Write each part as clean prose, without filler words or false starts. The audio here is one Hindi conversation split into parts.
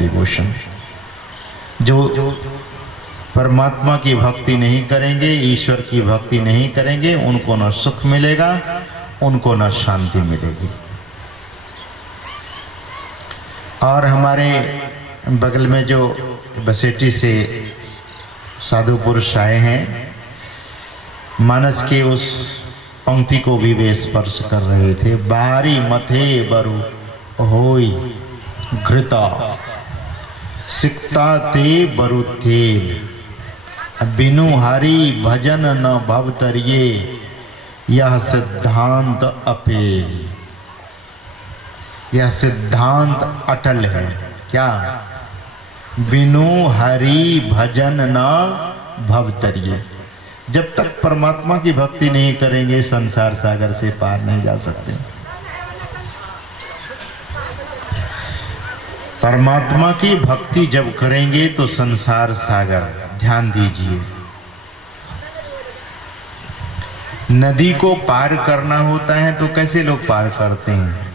डिवोशन। जो परमात्मा की भक्ति नहीं करेंगे, ईश्वर की भक्ति नहीं करेंगे, उनको न सुख मिलेगा, उनको न शांति मिलेगी। और हमारे बगल में जो बसेटी से साधु पुरुष आए हैं, मानस के उस पंक्ति को भी वे स्पर्श कर रहे थे। बाहरी मथे बरु होई घृता, सिकता ते बरु तेल, बिनु हरि भजन न भवतरिये, यह सिद्धांत अपेल। यह सिद्धांत अटल है। क्या? बिनु हरि भजन न भवतरिये। जब तक परमात्मा की भक्ति नहीं करेंगे, संसार सागर से पार नहीं जा सकते। परमात्मा की भक्ति जब करेंगे तो संसार सागर, ध्यान दीजिए, नदी को पार करना होता है तो कैसे लोग पार करते हैं?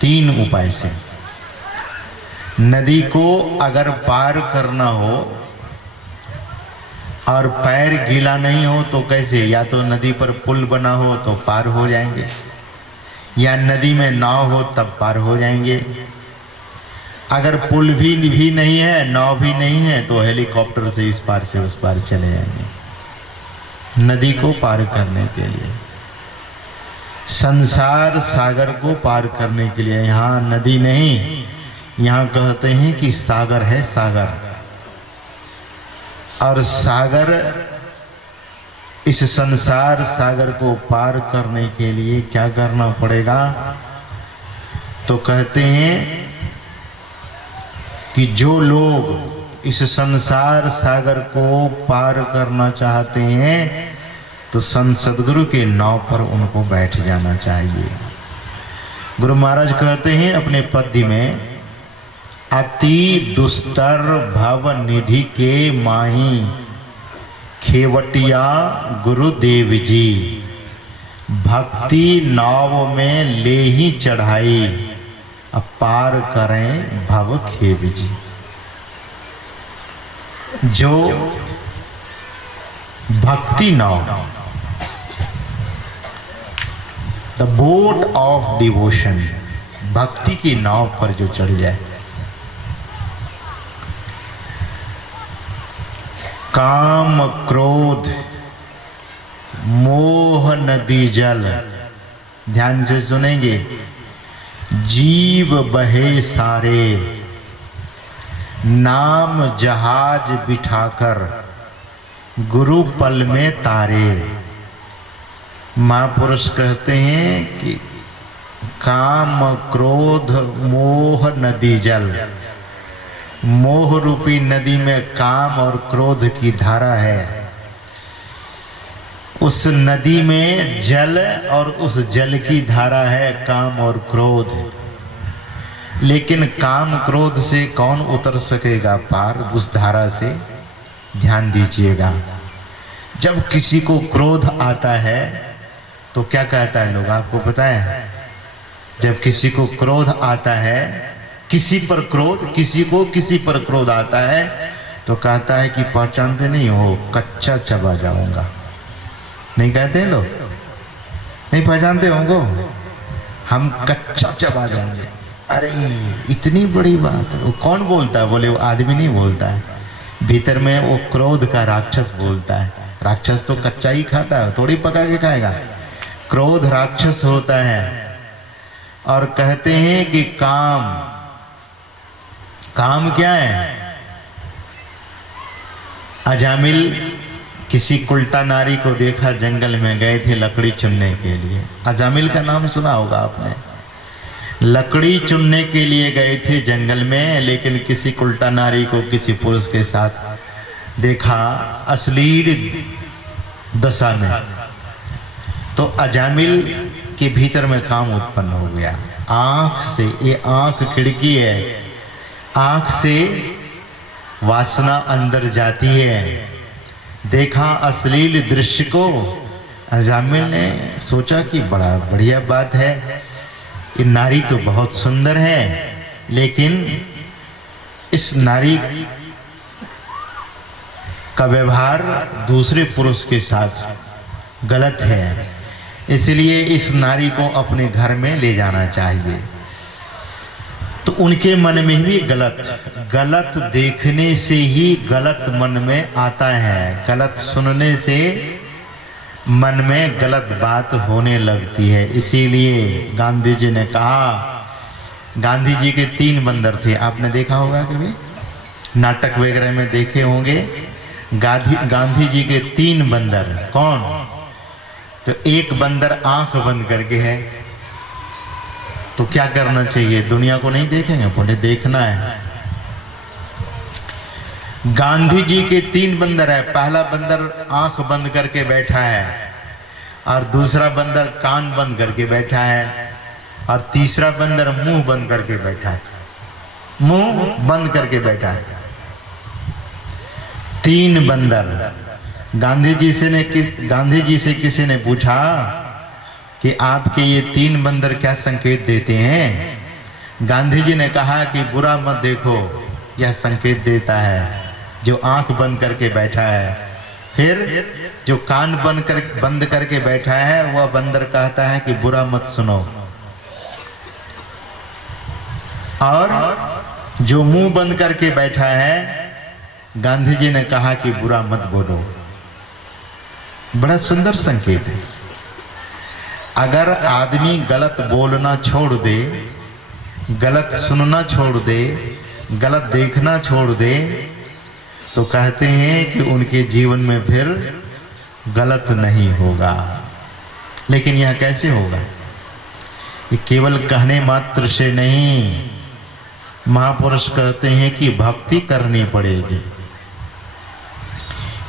3 उपाय से। नदी को अगर पार करना हो और पैर गीला नहीं हो तो कैसे? या तो नदी पर पुल बना हो तो पार हो जाएंगे, या नदी में नाव हो तब पार हो जाएंगे। अगर पुल भी नहीं है, नाव भी नहीं है, तो हेलीकॉप्टर से इस पार से उस पार चले जाएंगे। नदी को पार करने के लिए, संसार सागर को पार करने के लिए, यहाँ नदी नहीं, यहाँ कहते हैं कि सागर है, सागर। और सागर, इस संसार सागर को पार करने के लिए क्या करना पड़ेगा? तो कहते हैं कि जो लोग इस संसार सागर को पार करना चाहते हैं तो संत सदगुरु के नाव पर उनको बैठ जाना चाहिए। गुरु महाराज कहते हैं अपने पद्य में, अति दुस्तर भव निधि के माही, खेवटिया गुरुदेव जी, भक्ति नाव में ले ही चढ़ाई, अब पार करें भव खेव जी। जो भक्ति नाव, द बोट ऑफ डिवोशन, भक्ति की नाव पर जो चढ़ जाए, काम क्रोध मोह नदी जल, ध्यान से सुनेंगे, जीव बहे सारे, नाम जहाज बिठाकर गुरु पल में तारे। महापुरुष कहते हैं कि काम क्रोध मोह नदी जल, मोह रूपी नदी में काम और क्रोध की धारा है। उस नदी में जल और उस जल की धारा है काम और क्रोध। लेकिन काम क्रोध से कौन उतर सकेगा पार उस धारा से? ध्यान दीजिएगा, जब किसी को क्रोध आता है तो क्या कहता है लोग, आपको पता है? जब किसी को क्रोध आता है, किसी पर क्रोध, किसी पर क्रोध आता है तो कहता है कि पहचानते नहीं हो, कच्चा चबा जाऊंगा। नहीं कहते हैं लोग? नहीं पहचानते होंगे? हम कच्चा चबा जाएंगे। अरे इतनी बड़ी बात, वो कौन बोलता है? बोले वो आदमी नहीं बोलता है, भीतर में वो क्रोध का राक्षस बोलता है। राक्षस तो कच्चा ही खाता है, थोड़ी पका के खाएगा। क्रोध राक्षस होता है। और कहते हैं कि काम क्या है? अजामिल किसी उल्टा नारी को देखा, जंगल में गए थे लकड़ी चुनने के लिए। अजामिल का नाम सुना होगा आपने। लकड़ी चुनने के लिए गए थे जंगल में, लेकिन किसी उल्टा नारी को किसी पुरुष के साथ देखा अश्लील दशा में, तो अजामिल के भीतर में काम उत्पन्न हो गया। आंख से, ये आंख खिड़की है, आंख से वासना अंदर जाती है। देखा अश्लील दृश्य को, अजामिल ने सोचा कि बड़ा बढ़िया बात है, ये नारी तो बहुत सुंदर है, लेकिन इस नारी का व्यवहार दूसरे पुरुष के साथ गलत है, इसलिए इस नारी को अपने घर में ले जाना चाहिए। तो उनके मन में भी गलत देखने से ही गलत मन में आता है, गलत सुनने से मन में गलत बात होने लगती है। इसीलिए गांधी जी ने कहा, गांधी जी के 3 बंदर थे, आपने देखा होगा कभी, नाटक वगैरह में देखे होंगे। गांधी जी के 3 बंदर, कौन? तो एक बंदर आंख बंद करके है, तो क्या करना चाहिए? दुनिया को नहीं देखेंगे, पुण्य देखना है। गांधी जी के 3 बंदर है। पहला बंदर आंख बंद करके बैठा है, और दूसरा बंदर कान बंद करके बैठा है, और तीसरा बंदर मुंह बंद करके बैठा है, मुंह बंद करके बैठा है। 3 बंदर। गांधी जी से किसी ने पूछा कि आपके ये 3 बंदर क्या संकेत देते हैं? गांधी जी ने कहा कि बुरा मत देखो, यह संकेत देता है जो आंख बंद करके बैठा है। फिर जो कान बंद करके बैठा है वह बंदर कहता है कि बुरा मत सुनो, और जो मुंह बंद करके बैठा है, गांधी जी ने कहा कि बुरा मत बोलो। बड़ा सुंदर संकेत है। अगर आदमी गलत बोलना छोड़ दे, गलत सुनना छोड़ दे, गलत देखना छोड़ दे, तो कहते हैं कि उनके जीवन में फिर गलत नहीं होगा। लेकिन यह कैसे होगा? ये केवल कहने मात्र से नहीं, महापुरुष कहते हैं कि भक्ति करनी पड़ेगी।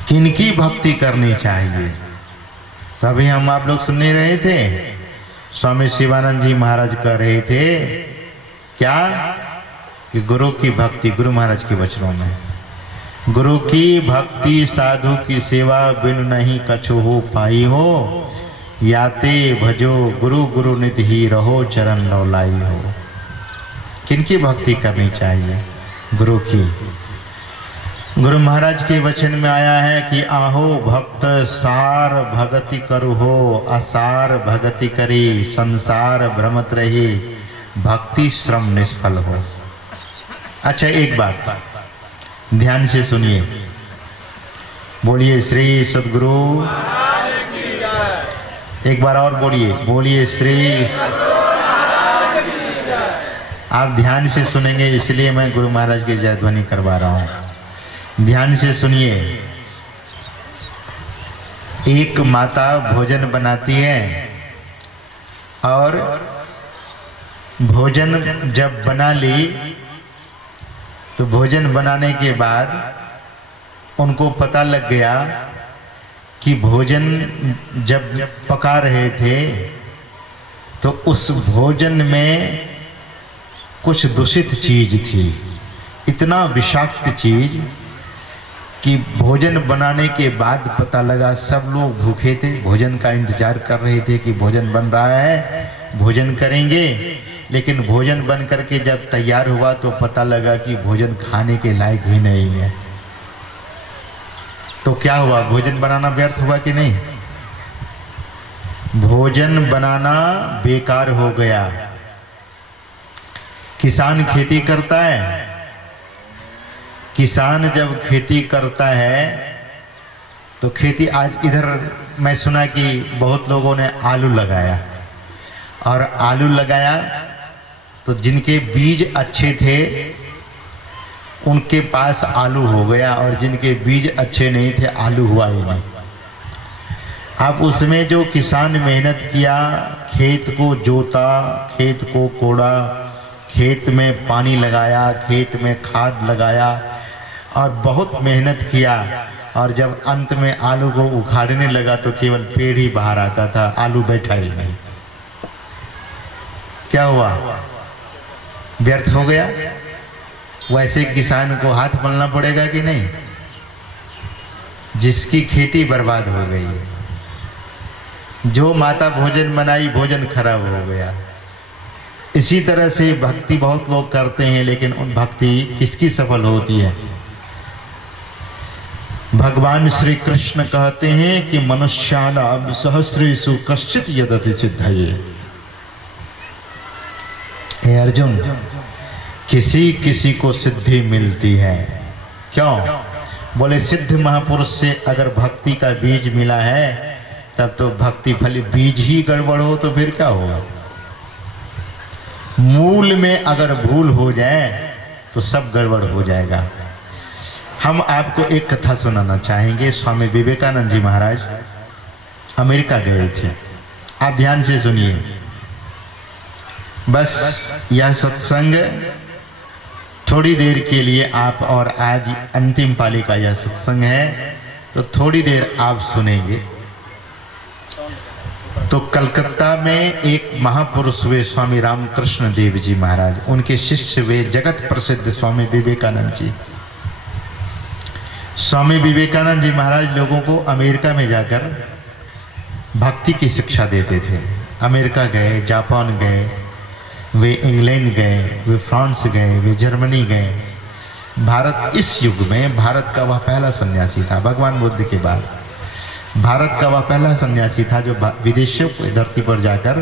किनकी भक्ति करनी चाहिए? तभी हम आप लोग सुन नहीं रहे थे, स्वामी शिवानंद जी महाराज कह रहे थे क्या कि गुरु की भक्ति, गुरु महाराज के वचनों में, गुरु की भक्ति साधु की सेवा बिन नहीं कछु हो पाई हो, याते भजो गुरु गुरु निधि ही रहो चरण लौलाई हो। किनकी भक्ति करनी चाहिए? गुरु की। गुरु महाराज के वचन में आया है कि आहो भक्त सार भगति करु हो, असार भगति करी संसार भ्रमत रही, भक्ति श्रम निष्फल हो। अच्छा, एक बात ध्यान से सुनिए, बोलिए श्री सद्गुरु। एक बार और बोलिए, बोलिए श्री। आप ध्यान से सुनेंगे, इसलिए मैं गुरु महाराज की जय ध्वनि करवा रहा हूं। ध्यान से सुनिए। एक माता भोजन बनाती है, और भोजन जब बना ली तो भोजन बनाने के बाद उनको पता लग गया कि भोजन जब पका रहे थे तो उस भोजन में कुछ दूषित चीज थी, इतना विषाक्त चीज कि भोजन बनाने के बाद पता लगा। सब लोग भूखे थे, भोजन का इंतजार कर रहे थे कि भोजन बन रहा है, भोजन करेंगे। लेकिन भोजन बन करके जब तैयार हुआ तो पता लगा कि भोजन खाने के लायक ही नहीं है। तो क्या हुआ? भोजन बनाना व्यर्थ हुआ कि नहीं? भोजन बनाना बेकार हो गया। किसान खेती करता है, किसान जब खेती करता है तो खेती, आज इधर मैं सुना कि बहुत लोगों ने आलू लगाया, और आलू लगाया तो जिनके बीज अच्छे थे उनके पास आलू हो गया, और जिनके बीज अच्छे नहीं थे आलू हुआ ही नहीं। अब उसमें जो किसान मेहनत किया, खेत को जोता, खेत को कोड़ा, खेत में पानी लगाया, खेत में खाद लगाया, और बहुत मेहनत किया, और जब अंत में आलू को उखाड़ने लगा तो केवल पेड़ ही बाहर आता था, आलू बैठा ही नहीं। क्या हुआ? व्यर्थ हो गया। वैसे किसान को हाथ मलना पड़ेगा कि नहीं, जिसकी खेती बर्बाद हो गई है। जो माता भोजन बनाई, भोजन खराब हो गया। इसी तरह से भक्ति बहुत लोग करते हैं, लेकिन उन भक्ति किसकी सफल होती है? भगवान श्री कृष्ण कहते हैं कि मनुष्याणाम सहस्रेषु कश्चित् यदति सिद्धये। हे अर्जुन, किसी किसी को सिद्धि मिलती है। क्यों? बोले सिद्ध महापुरुष से अगर भक्ति का बीज मिला है तब तो भक्ति फल बीज ही गड़बड़ हो तो फिर क्या होगा? मूल में अगर भूल हो जाए तो सब गड़बड़ हो जाएगा। हम आपको एक कथा सुनाना चाहेंगे। स्वामी विवेकानंद जी महाराज अमेरिका गए थे। आप ध्यान से सुनिए। बस यह सत्संग थोड़ी देर के लिए आप, और आज अंतिम पाली का यह सत्संग है तो थोड़ी देर आप सुनेंगे। तो कलकत्ता में एक महापुरुष वे स्वामी रामकृष्ण देव जी महाराज, उनके शिष्य वे जगत प्रसिद्ध स्वामी विवेकानंद जी। स्वामी विवेकानंद जी महाराज लोगों को अमेरिका में जाकर भक्ति की शिक्षा देते थे। अमेरिका गए, जापान गए, वे इंग्लैंड गए, वे फ्रांस गए, वे जर्मनी गए। भारत इस युग में भारत का वह पहला सन्यासी था। भगवान बुद्ध के बाद भारत का वह पहला सन्यासी था जो विदेशों की धरती पर जाकर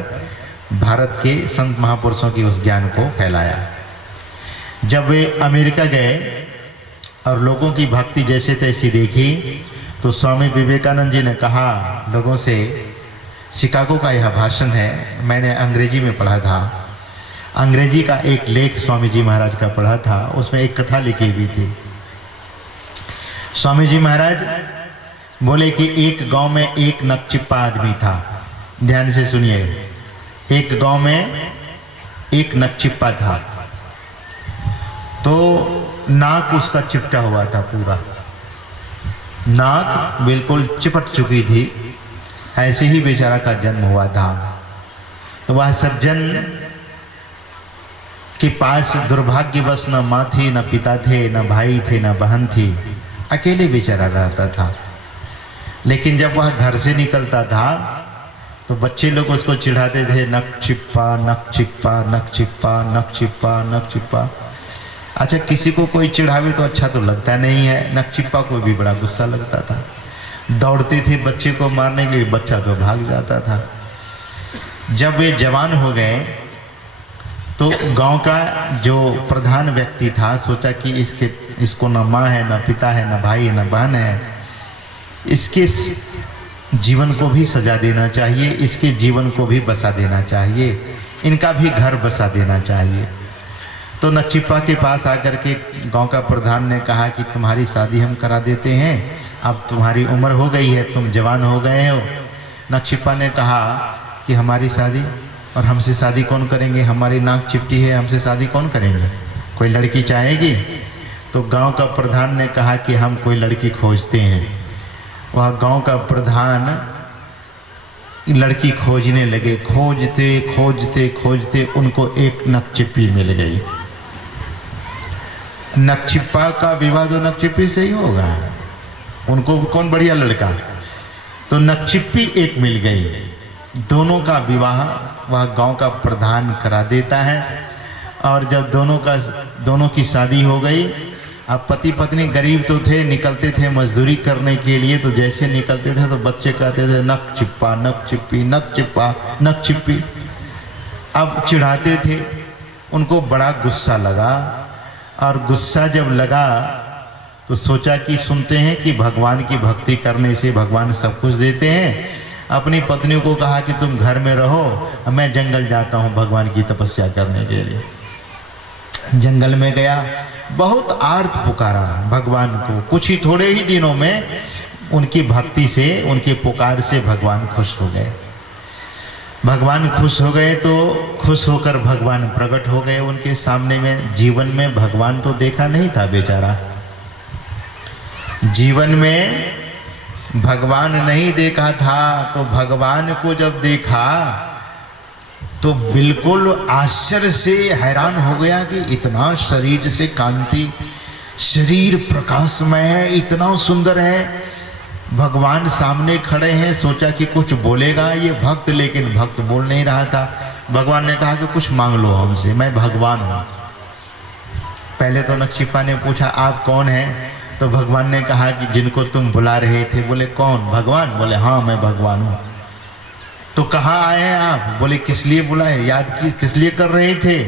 भारत के संत महापुरुषों की उस ज्ञान को फैलाया। जब वे अमेरिका गए और लोगों की भक्ति जैसे तैसी देखी तो स्वामी विवेकानंद जी ने कहा लोगों से, शिकागो का यह भाषण है, मैंने अंग्रेजी में पढ़ा था। अंग्रेजी का एक लेख स्वामी जी महाराज का पढ़ा था, उसमें एक कथा लिखी हुई थी। स्वामी जी महाराज बोले कि एक गांव में एक नकचिप्पा आदमी था। ध्यान से सुनिए। एक गांव में एक नकचिप्पा था, तो नाक उसका चिपटा हुआ था, पूरा नाक बिल्कुल चिपट चुकी थी। ऐसे ही बेचारा का जन्म हुआ था। तो वह सज्जन के पास दुर्भाग्यवश न माँ थी, न पिता थे, न भाई थे, न बहन थी। अकेले बेचारा रहता था। लेकिन जब वह घर से निकलता था तो बच्चे लोग उसको चिढ़ाते थे, नक चिप्पा, नक चिप्पा, नक चिप्पा, नक चिप्पा, नक चिप्पा। अच्छा, किसी को कोई चिढ़ावे तो अच्छा तो लगता नहीं है, नक चिप्पा को भी बड़ा गुस्सा लगता था। दौड़ते थे बच्चे को मारने के लिए, बच्चा तो भाग जाता था। जब वे जवान हो गए तो गांव का जो प्रधान व्यक्ति था सोचा कि इसको न माँ है, न पिता है, न भाई है, न बहन है, इसके जीवन को भी सजा देना चाहिए, इसके जीवन को भी बसा देना चाहिए, इनका भी घर बसा देना चाहिए। तो नकचिप्पा के पास आकर के गांव का प्रधान ने कहा कि तुम्हारी शादी हम करा देते हैं, अब तुम्हारी उम्र हो गई है, तुम जवान हो गए हो। नकचिप्पा ने कहा कि हमारी शादी, और हमसे शादी कौन करेंगे, हमारी नाक चिपटी है, हमसे शादी कौन करेंगे, कोई लड़की चाहेगी? तो गांव का प्रधान ने कहा कि हम कोई लड़की खोजते हैं। वह गांव का प्रधान लड़की खोजने लगे। खोजते खोजते खोजते उनको एक नकचिप्पी मिल गई। नकचिप्पा का विवाह तो नकचिप्पी से ही होगा, उनको कौन बढ़िया लड़का। तो नकचिप्पी एक मिल गई, दोनों का विवाह वह गांव का प्रधान करा देता है। और जब दोनों की शादी हो गई, अब पति पत्नी गरीब तो थे, निकलते थे मजदूरी करने के लिए, तो जैसे निकलते थे तो बच्चे कहते थे नक चिप्पा, नक चिप्पी, नक चिप्पा, नक चिप्पी। अब चिढ़ाते थे, उनको बड़ा गुस्सा लगा। और गुस्सा जब लगा तो सोचा कि सुनते हैं कि भगवान की भक्ति करने से भगवान सब कुछ देते हैं। अपनी पत्नी को कहा कि तुम घर में रहो, मैं जंगल जाता हूँ भगवान की तपस्या करने के लिए। जंगल में गया, बहुत आर्त पुकारा भगवान को। कुछ ही थोड़े ही दिनों में उनकी भक्ति से, उनके पुकार से भगवान खुश हो गए। भगवान खुश हो गए तो खुश होकर भगवान प्रकट हो गए उनके सामने में। जीवन में भगवान तो देखा नहीं था बेचारा, जीवन में भगवान नहीं देखा था। तो भगवान को जब देखा तो बिल्कुल आश्चर्य से हैरान हो गया कि इतना शरीर से कांति, शरीर प्रकाशमय है, इतना सुंदर है। भगवान सामने खड़े हैं, सोचा कि कुछ बोलेगा ये भक्त, लेकिन भक्त बोल नहीं रहा था। भगवान ने कहा कि कुछ मांग लो हमसे, मैं भगवान हूं। पहले तो नक्षिपा ने पूछा आप कौन हैं? तो भगवान ने कहा कि जिनको तुम बुला रहे थे। बोले कौन? भगवान। बोले हाँ मैं भगवान हूं। तो कहाँ आए हैं आप? बोले किस लिए बुलाए, याद किस लिए कर रहे थे?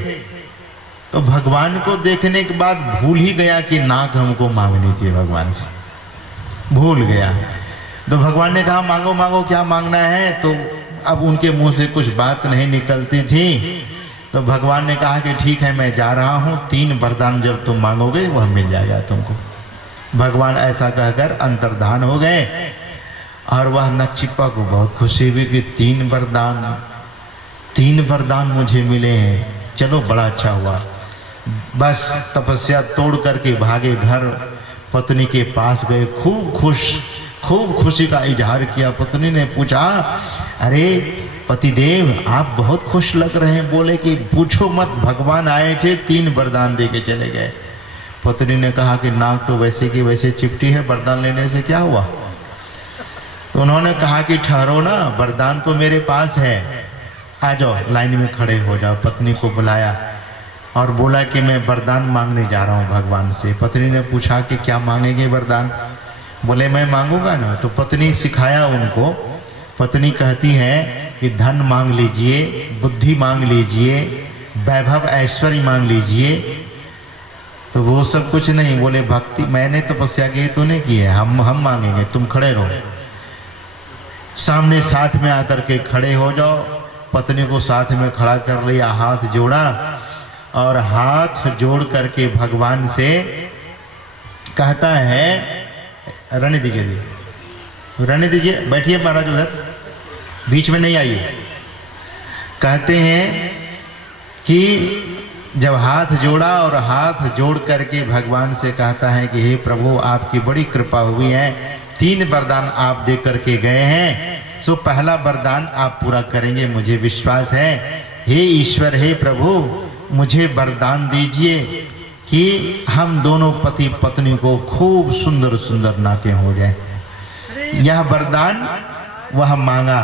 तो भगवान को देखने के बाद भूल ही गया कि नाक हमको मांगनी थी, भगवान से भूल गया। तो भगवान ने कहा मांगो मांगो, क्या मांगना है? तो अब उनके मुंह से कुछ बात नहीं निकलती थी। तो भगवान ने कहा कि ठीक है मैं जा रहा हूं, 3 वरदान जब तुम मांगोगे वह मिल जाएगा तुमको। भगवान ऐसा कहकर अंतर्धान हो गए और वह नक्षिपा को बहुत खुशी हुई कि 3 वरदान मुझे मिले हैं, चलो बड़ा अच्छा हुआ। बस तपस्या तोड़ करके भागे घर, पत्नी के पास गए, खूब खुशी का इजहार किया। पत्नी ने पूछा अरे पतिदेव आप बहुत खुश लग रहे हैं। बोले कि पूछो मत, भगवान आए थे 3 वरदान दे के चले गए। पत्नी ने कहा कि नाक तो वैसे की वैसे चिपटी है, वरदान लेने से क्या हुआ? तो उन्होंने कहा कि ठहरो ना, वरदान तो मेरे पास है, आ जाओ लाइन में खड़े हो जाओ। पत्नी को बुलाया और बोला कि मैं वरदान मांगने जा रहा हूँ भगवान से। पत्नी ने पूछा कि क्या मांगेंगे वरदान? बोले मैं मांगूंगा ना। तो पत्नी सिखाया उनको। पत्नी कहती है कि धन मांग लीजिए, बुद्धि मांग लीजिए, वैभव ऐश्वर्य मांग लीजिए। तो वो सब कुछ नहीं। बोले भक्ति मैंने तपस्या की तूने की है, हम मांगेंगे, तुम खड़े रहो। सामने साथ में आकर के खड़े हो जाओ। पत्नी को साथ में खड़ा कर लिया, हाथ जोड़ा और हाथ जोड़ करके भगवान से कहता है रहने दीजिए, रहने दीजिए, बैठिए महाराज उधर, बीच में नहीं आइए। कहते हैं कि जब हाथ जोड़ा और हाथ जोड़ करके भगवान से कहता है कि हे प्रभु आपकी बड़ी कृपा हुई है, 3 वरदान आप दे करके गए हैं, सो पहला वरदान आप पूरा करेंगे मुझे विश्वास है। हे ईश्वर, हे प्रभु मुझे वरदान दीजिए कि हम दोनों पति पत्नी को खूब सुंदर सुंदर नाकें हो जाए। यह वरदान वह मांगा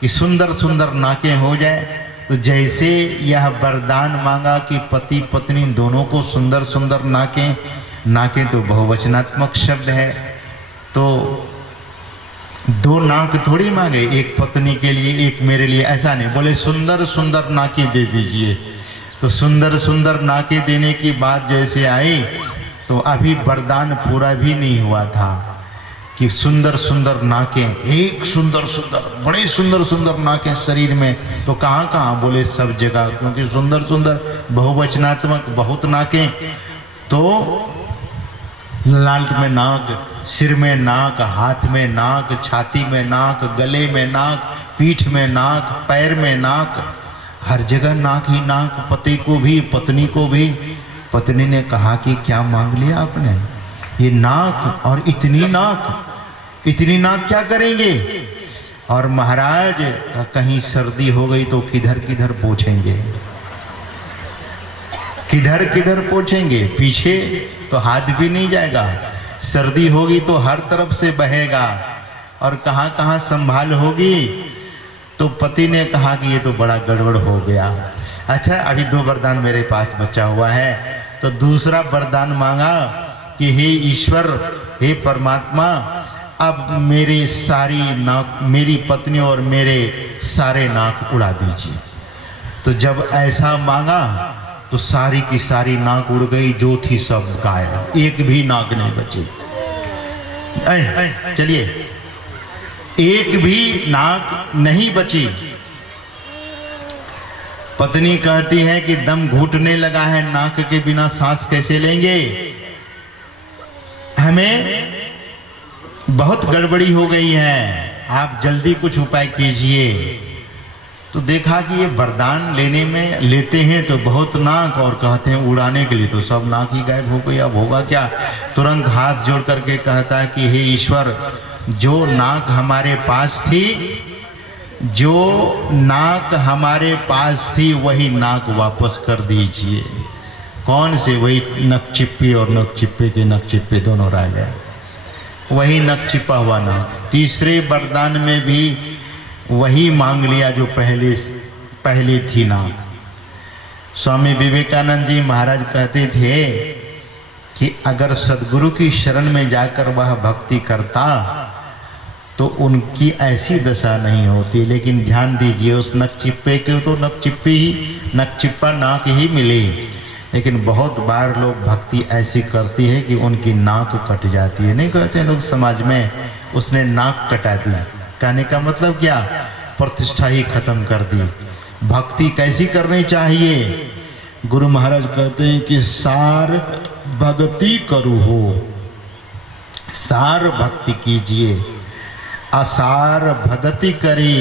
कि सुंदर सुंदर नाकें हो जाए। तो जैसे यह वरदान मांगा कि पति पत्नी दोनों को सुंदर सुंदर नाकें, नाकें तो बहुवचनात्मक शब्द है, तो 2 नाक थोड़ी मांगे, एक पत्नी के लिए एक मेरे लिए, ऐसा नहीं। बोले सुंदर सुंदर नाकें दे दीजिए। तो सुंदर सुंदर नाकें देने की बात जैसे आई तो अभी वरदान पूरा भी नहीं हुआ था कि सुंदर सुंदर नाकें, एक सुंदर सुंदर बड़े सुंदर सुंदर नाकें शरीर में। तो कहाँ कहाँ? बोले सब जगह, क्योंकि सुंदर सुंदर बहुवचनात्मक बहुत नाकें। तो लाट में नाक, सिर में नाक, हाथ में नाक, छाती में नाक, गले में नाक, पीठ में नाक, पैर में नाक, हर जगह नाक ही नाक। पति को भी पत्नी को भी। पत्नी ने कहा कि क्या मांग लिया आपने? ये नाक और इतनी नाक क्या करेंगे? और महाराज कहीं सर्दी हो गई तो किधर किधर पोंछेंगे, किधर किधर पोंछेंगे? पीछे तो हाथ भी नहीं जाएगा, सर्दी होगी तो हर तरफ से बहेगा और कहाँ कहाँ संभाल होगी। तो पति ने कहा कि ये तो बड़ा गड़बड़ हो गया। अच्छा अभी 2 वरदान मेरे पास बचा हुआ है। तो दूसरा वरदान मांगा कि हे ईश्वर, हे परमात्मा, अब मेरे सारी नाक, मेरी पत्नी और मेरे सारे नाक उड़ा दीजिए। तो जब ऐसा मांगा तो सारी की सारी नाक उड़ गई, जो थी सब गायब, एक भी नाक नहीं बची। चलिए, एक भी नाक नहीं बची। पत्नी कहती है कि दम घुटने लगा है, नाक के बिना सांस कैसे लेंगे? हमें बहुत गड़बड़ी हो गई है, आप जल्दी कुछ उपाय कीजिए। तो देखा कि ये वरदान लेते हैं तो बहुत नाक, और कहते हैं उड़ाने के लिए तो सब नाक ही गायब हो गई, अब होगा क्या? तुरंत हाथ जोड़ करके कहता है कि हे ईश्वर, जो नाक हमारे पास थी, जो नाक हमारे पास थी वही नाक वापस कर दीजिए। कौन से? वही नक चिप्पी और नक चिप्पे के नक चिप्पे दोनों रह गए, वही नक चिपा हुआ नाक। तीसरे वरदान में भी वही मांग लिया जो पहले पहली थी नाक। स्वामी विवेकानंद जी महाराज कहते थे कि अगर सदगुरु की शरण में जाकर वह भक्ति करता तो उनकी ऐसी दशा नहीं होती। लेकिन ध्यान दीजिए, उस नकचिप्पे के तो नकचिप्पा नाक ही मिली, लेकिन बहुत बार लोग भक्ति ऐसी करती है कि उनकी नाक कट जाती है। नहीं कहते लोग समाज में, उसने नाक कटा दी, कहने का मतलब क्या, प्रतिष्ठा ही खत्म कर दी। भक्ति कैसी करनी चाहिए? गुरु महाराज कहते हैं कि सार भक्ति करू हो, सार भक्ति कीजिए, असार भगति करी,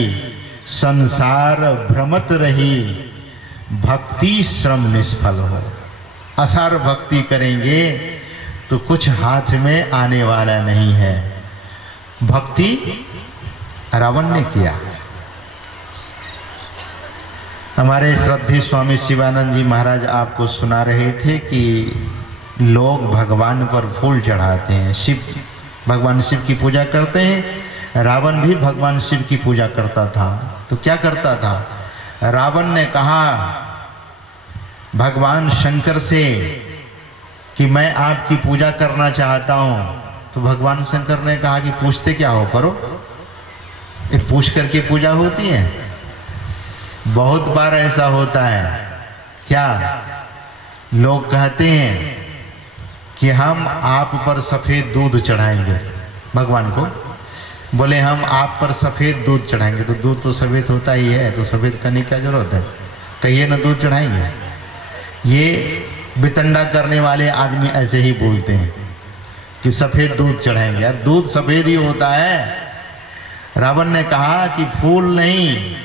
संसार भ्रमत रही, भक्ति श्रम निष्फल हो। असार भक्ति करेंगे तो कुछ हाथ में आने वाला नहीं है। भक्ति रावण ने किया। हमारे श्रद्धेय स्वामी शिवानंद जी महाराज आपको सुना रहे थे कि लोग भगवान पर फूल चढ़ाते हैं, भगवान शिव की पूजा करते हैं। रावण भी भगवान शिव की पूजा करता था। तो क्या करता था? रावण ने कहा भगवान शंकर से कि मैं आपकी पूजा करना चाहता हूं। तो भगवान शंकर ने कहा कि पूछते क्या हो, करो। ये पूछ करके पूजा होती है? बहुत बार ऐसा होता है। क्या लोग कहते हैं कि हम आप पर सफेद दूध चढ़ाएंगे भगवान को, बोले हम आप पर सफेद दूध चढ़ाएंगे। तो दूध तो सफेद होता ही है, तो सफेद करने की क्या जरूरत है, कहिए ना दूध चढ़ाएंगे। ये बितंडा करने वाले आदमी ऐसे ही बोलते हैं कि सफेद दूध चढ़ाएंगे। यार दूध सफेद ही होता है। रावण ने कहा कि फूल नहीं,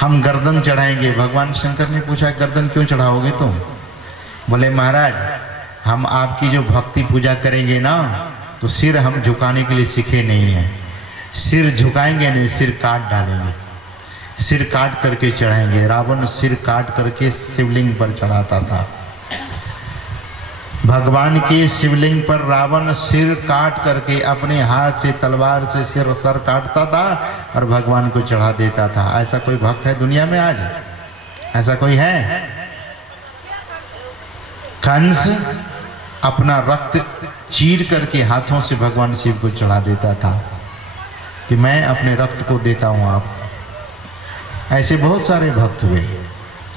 हम गर्दन चढ़ाएंगे। भगवान शंकर ने पूछा गर्दन क्यों चढ़ाओगे तुम? बोले महाराज हम आपकी जो भक्ति पूजा करेंगे ना, तो सिर हम झुकाने के लिए सीखे नहीं हैं। सिर झुकाएंगे नहीं, सिर काट डालेंगे, सिर काट करके चढ़ाएंगे। रावण सिर काट करके शिवलिंग पर चढ़ाता था। भगवान के शिवलिंग पर रावण सिर काट करके अपने हाथ से तलवार से सर काटता था और भगवान को चढ़ा देता था। ऐसा कोई भक्त है दुनिया में आज? ऐसा कोई है? कंस अपना रक्त चीर करके हाथों से भगवान शिव को चढ़ा देता था कि मैं अपने रक्त को देता हूं आप। ऐसे बहुत सारे भक्त हुए।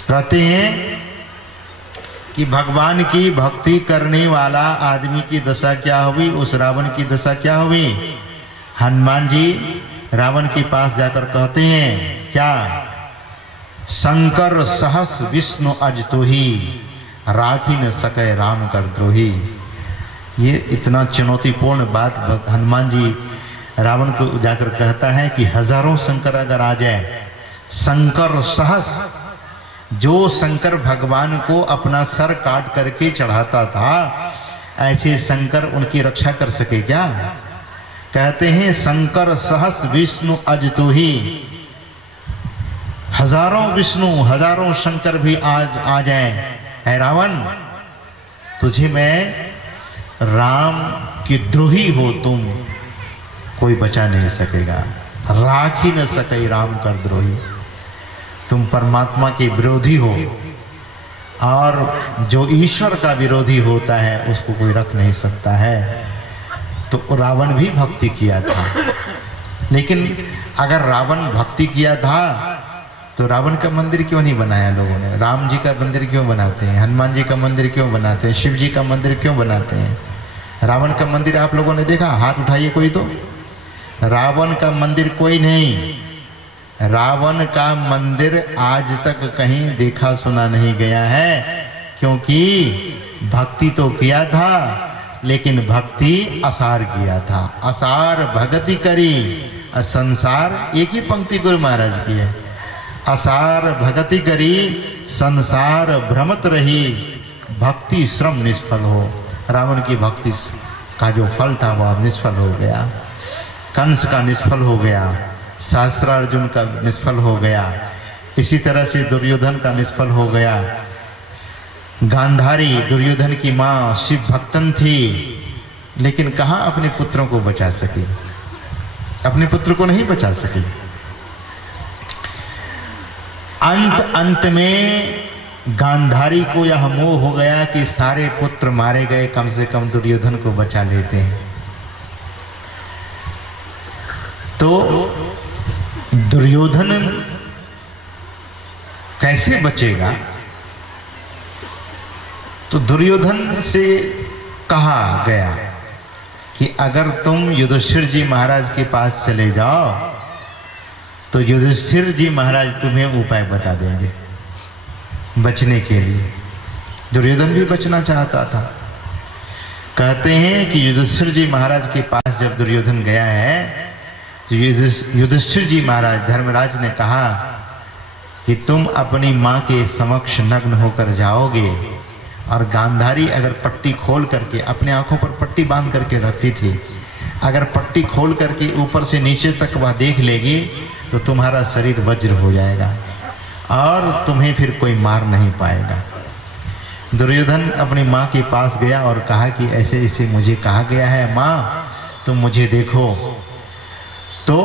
कहते हैं कि भगवान की भक्ति करने वाला आदमी की दशा क्या हुई, उस रावण की दशा क्या हुई? हनुमान जी रावण के पास जाकर कहते हैं क्या, शंकर सहस विष्णु अज तुही, राखी न सके राम कर द्रोही। ये इतना चुनौतीपूर्ण बात हनुमान जी रावण को जाकर कहता है कि हजारों शंकर अगर आ जाए, शंकर सहस, जो शंकर भगवान को अपना सर काट करके चढ़ाता था, ऐसे शंकर उनकी रक्षा कर सके क्या? कहते हैं शंकर सहस विष्णु अज तुही, हजारों विष्णु हजारों शंकर भी आज आ जाए, है रावण तुझे मैं राम की द्रोही हो तुम, कोई बचा नहीं सकेगा। राख ही न सके राम कर द्रोही, तुम परमात्मा के विरोधी हो, और जो ईश्वर का विरोधी होता है उसको कोई रख नहीं सकता है। तो रावण भी भक्ति किया था। लेकिन अगर रावण भक्ति किया था तो रावण का मंदिर क्यों नहीं बनाया लोगों ने? राम जी का मंदिर क्यों बनाते हैं? हनुमान जी का मंदिर क्यों बनाते हैं? शिव जी का मंदिर क्यों बनाते हैं? रावण का मंदिर आप लोगों ने देखा? हाथ उठाइए कोई तो। रावण का मंदिर कोई नहीं। रावण का मंदिर आज तक कहीं देखा सुना नहीं गया है, क्योंकि भक्ति तो किया था लेकिन भक्ति असार किया था। असार भगति करी, संसार, एक ही पंक्ति गुरु महाराज की है, असार भगति करी संसार भ्रमत रही, भक्ति श्रम निष्फल हो। रावण की भक्ति का जो फल था वह निष्फल हो गया, कंस का निष्फल हो गया, सहस्त्रार्जुन का निष्फल हो गया, इसी तरह से दुर्योधन का निष्फल हो गया। गांधारी दुर्योधन की मां शिव भक्तन थी, लेकिन कहां अपने पुत्रों को बचा सकी? अपने पुत्र को नहीं बचा सकी। अंत में गांधारी को यह मोह हो गया कि सारे पुत्र मारे गए, कम से कम दुर्योधन को बचा लेते हैं। तो दुर्योधन कैसे बचेगा? तो दुर्योधन से कहा गया कि अगर तुम युधिष्ठिर जी महाराज के पास चले जाओ तो युधिष्ठिर जी महाराज तुम्हें उपाय बता देंगे बचने के लिए। दुर्योधन भी बचना चाहता था। कहते हैं कि युधिष्ठिर जी महाराज के पास जब दुर्योधन गया है तो युधिष्ठिर जी महाराज धर्मराज ने कहा कि तुम अपनी मां के समक्ष नग्न होकर जाओगे और गांधारी अगर पट्टी खोल करके, अपने आंखों पर पट्टी बांध करके रखती थी, अगर पट्टी खोल करके ऊपर से नीचे तक वह देख लेगी तो तुम्हारा शरीर वज्र हो जाएगा और तुम्हें फिर कोई मार नहीं पाएगा। दुर्योधन अपनी माँ के पास गया और कहा कि ऐसे ऐसे मुझे कहा गया है, माँ तुम मुझे देखो। तो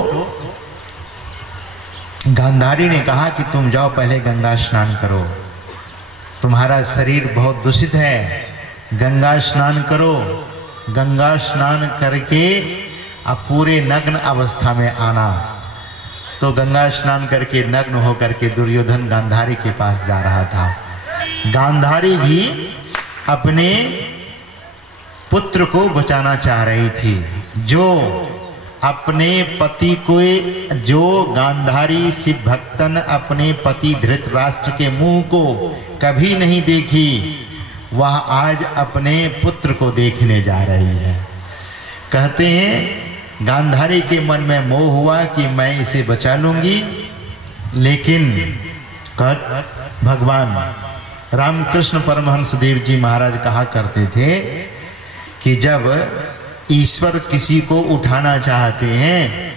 गांधारी ने कहा कि तुम जाओ पहले गंगा स्नान करो, तुम्हारा शरीर बहुत दूषित है, गंगा स्नान करो। गंगा स्नान करके अब पूरे नग्न अवस्था में आना। तो गंगा स्नान करके नग्न होकर के दुर्योधन गांधारी के पास जा रहा था। गांधारी भी अपने पुत्र को बचाना चाह रही थी, जो अपने पति को, जो गांधारी शिव भक्तन अपने पति धृतराष्ट्र के मुंह को कभी नहीं देखी, वह आज अपने पुत्र को देखने जा रही है। कहते हैं गांधारी के मन में मोह हुआ कि मैं इसे बचा लूंगी, लेकिन भगवान रामकृष्ण परमहंस देव जी महाराज कहा करते थे कि जब ईश्वर किसी को उठाना चाहते हैं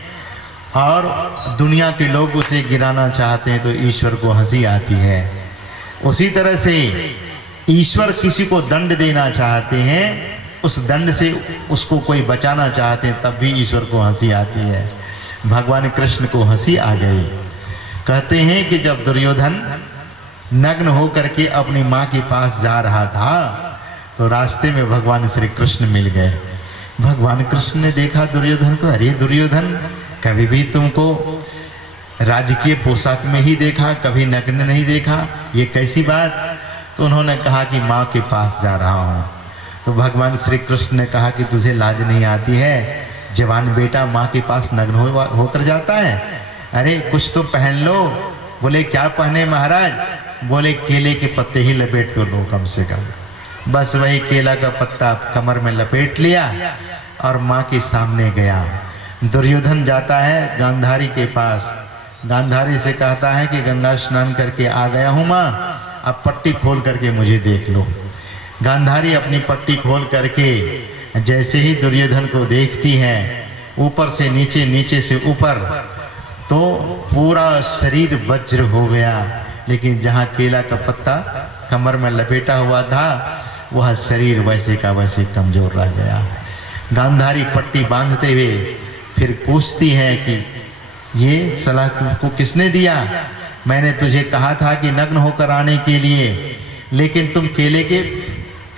और दुनिया के लोग उसे गिराना चाहते हैं तो ईश्वर को हंसी आती है। उसी तरह से ईश्वर किसी को दंड देना चाहते हैं, उस दंड से उसको कोई बचाना चाहते हैं, तब भी ईश्वर को हंसी आती है। भगवान कृष्ण को हंसी आ गई। कहते हैं कि जब दुर्योधन नग्न होकर के अपनी माँ के पास जा रहा था तो रास्ते में भगवान श्री कृष्ण मिल गए। भगवान कृष्ण ने देखा दुर्योधन को, अरे दुर्योधन, कभी भी तुमको राजकीय पोशाक में ही देखा, कभी नग्न नहीं देखा, ये कैसी बात? तो उन्होंने कहा कि माँ के पास जा रहा हूँ। तो भगवान श्री कृष्ण ने कहा कि तुझे लाज नहीं आती है? जवान बेटा माँ के पास नग्न होकर जाता है? अरे कुछ तो पहन लो। बोले क्या पहने महाराज? बोले केले के पत्ते ही लपेट तो लो कम से कम। बस वही केला का पत्ता कमर में लपेट लिया और माँ के सामने गया। दुर्योधन जाता है गांधारी के पास, गांधारी से कहता है कि गंगा स्नान करके आ गया हूँ माँ, अब पट्टी खोल करके मुझे देख लो। गांधारी अपनी पट्टी खोल करके जैसे ही दुर्योधन को देखती है, ऊपर से नीचे, नीचे से ऊपर, तो पूरा शरीर वज्र हो गया, लेकिन जहाँ केला का पत्ता कमर में लपेटा हुआ था वह शरीर वैसे का वैसे कमजोर रह गया। गांधारी पट्टी बांधते हुए फिर पूछती है कि ये सलाह तुमको किसने दिया? मैंने तुझे कहा था कि नग्न होकर आने के लिए, लेकिन तुम केले के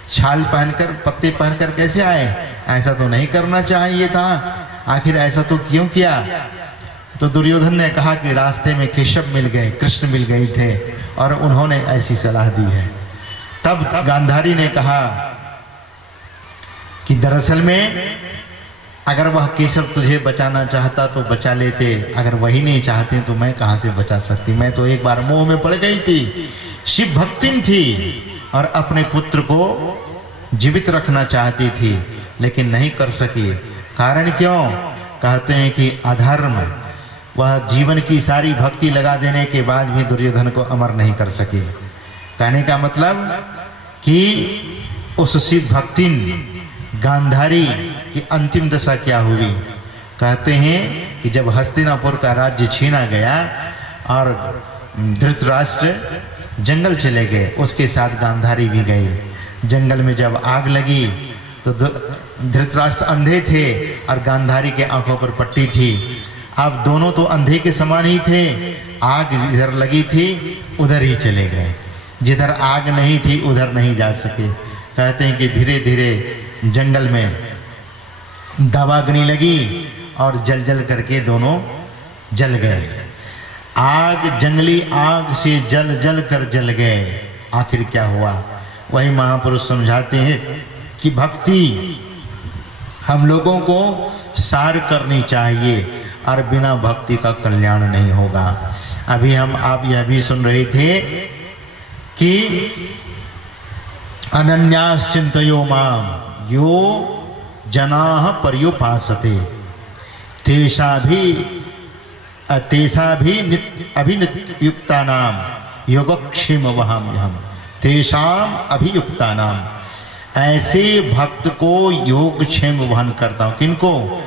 छाल पहनकर, पत्ते पहनकर कैसे आए? ऐसा तो नहीं करना चाहिए था, आखिर ऐसा तो क्यों किया? तो दुर्योधन ने कहा कि रास्ते में केशव मिल गए, कृष्ण मिल गए थे और उन्होंने ऐसी सलाह दी है। तब गांधारी ने कहा कि दरअसल में अगर वह केशव तुझे बचाना चाहता तो बचा लेते, अगर वही नहीं चाहते तो मैं कहां से बचा सकती? मैं तो एक बार मोह में पड़ गई थी, शिव भक्तिन थी और अपने पुत्र को जीवित रखना चाहती थी, लेकिन नहीं कर सकी। कारण क्यों? कहते हैं कि अधर्म, वह जीवन की सारी भक्ति लगा देने के बाद भी दुर्योधन को अमर नहीं कर सके। कहने का मतलब कि उस शिव भक्तिन गांधारी की अंतिम दशा क्या हुई? कहते हैं कि जब हस्तिनापुर का राज्य छीना गया और धृतराष्ट्र जंगल चले गए, उसके साथ गांधारी भी गई। जंगल में जब आग लगी तो धृतराष्ट्र अंधे थे और गांधारी के आंखों पर पट्टी थी। अब दोनों तो अंधे के समान ही थे। आग जिधर लगी थी उधर ही चले गए, जिधर आग नहीं थी उधर नहीं जा सके। कहते हैं कि धीरे धीरे जंगल में दावाग्नि लगी और जल जल करके दोनों जल गए। आग, जंगली आग से जल जल कर जल गए। आखिर क्या हुआ? वही महापुरुष समझाते हैं कि भक्ति हम लोगों को सार करनी चाहिए और बिना भक्ति का कल्याण नहीं होगा। अभी आप यह भी सुन रहे थे कि अनन्यास चिंतयो माम यो जनाः पर्युपासते तेषा भी अभियुक्ता नाम योगक्षेम वहाम्यहम् तेषाम अभियुक्ता नाम। ऐसे भक्त को योगक्षेम वहन करता हूं। किनको?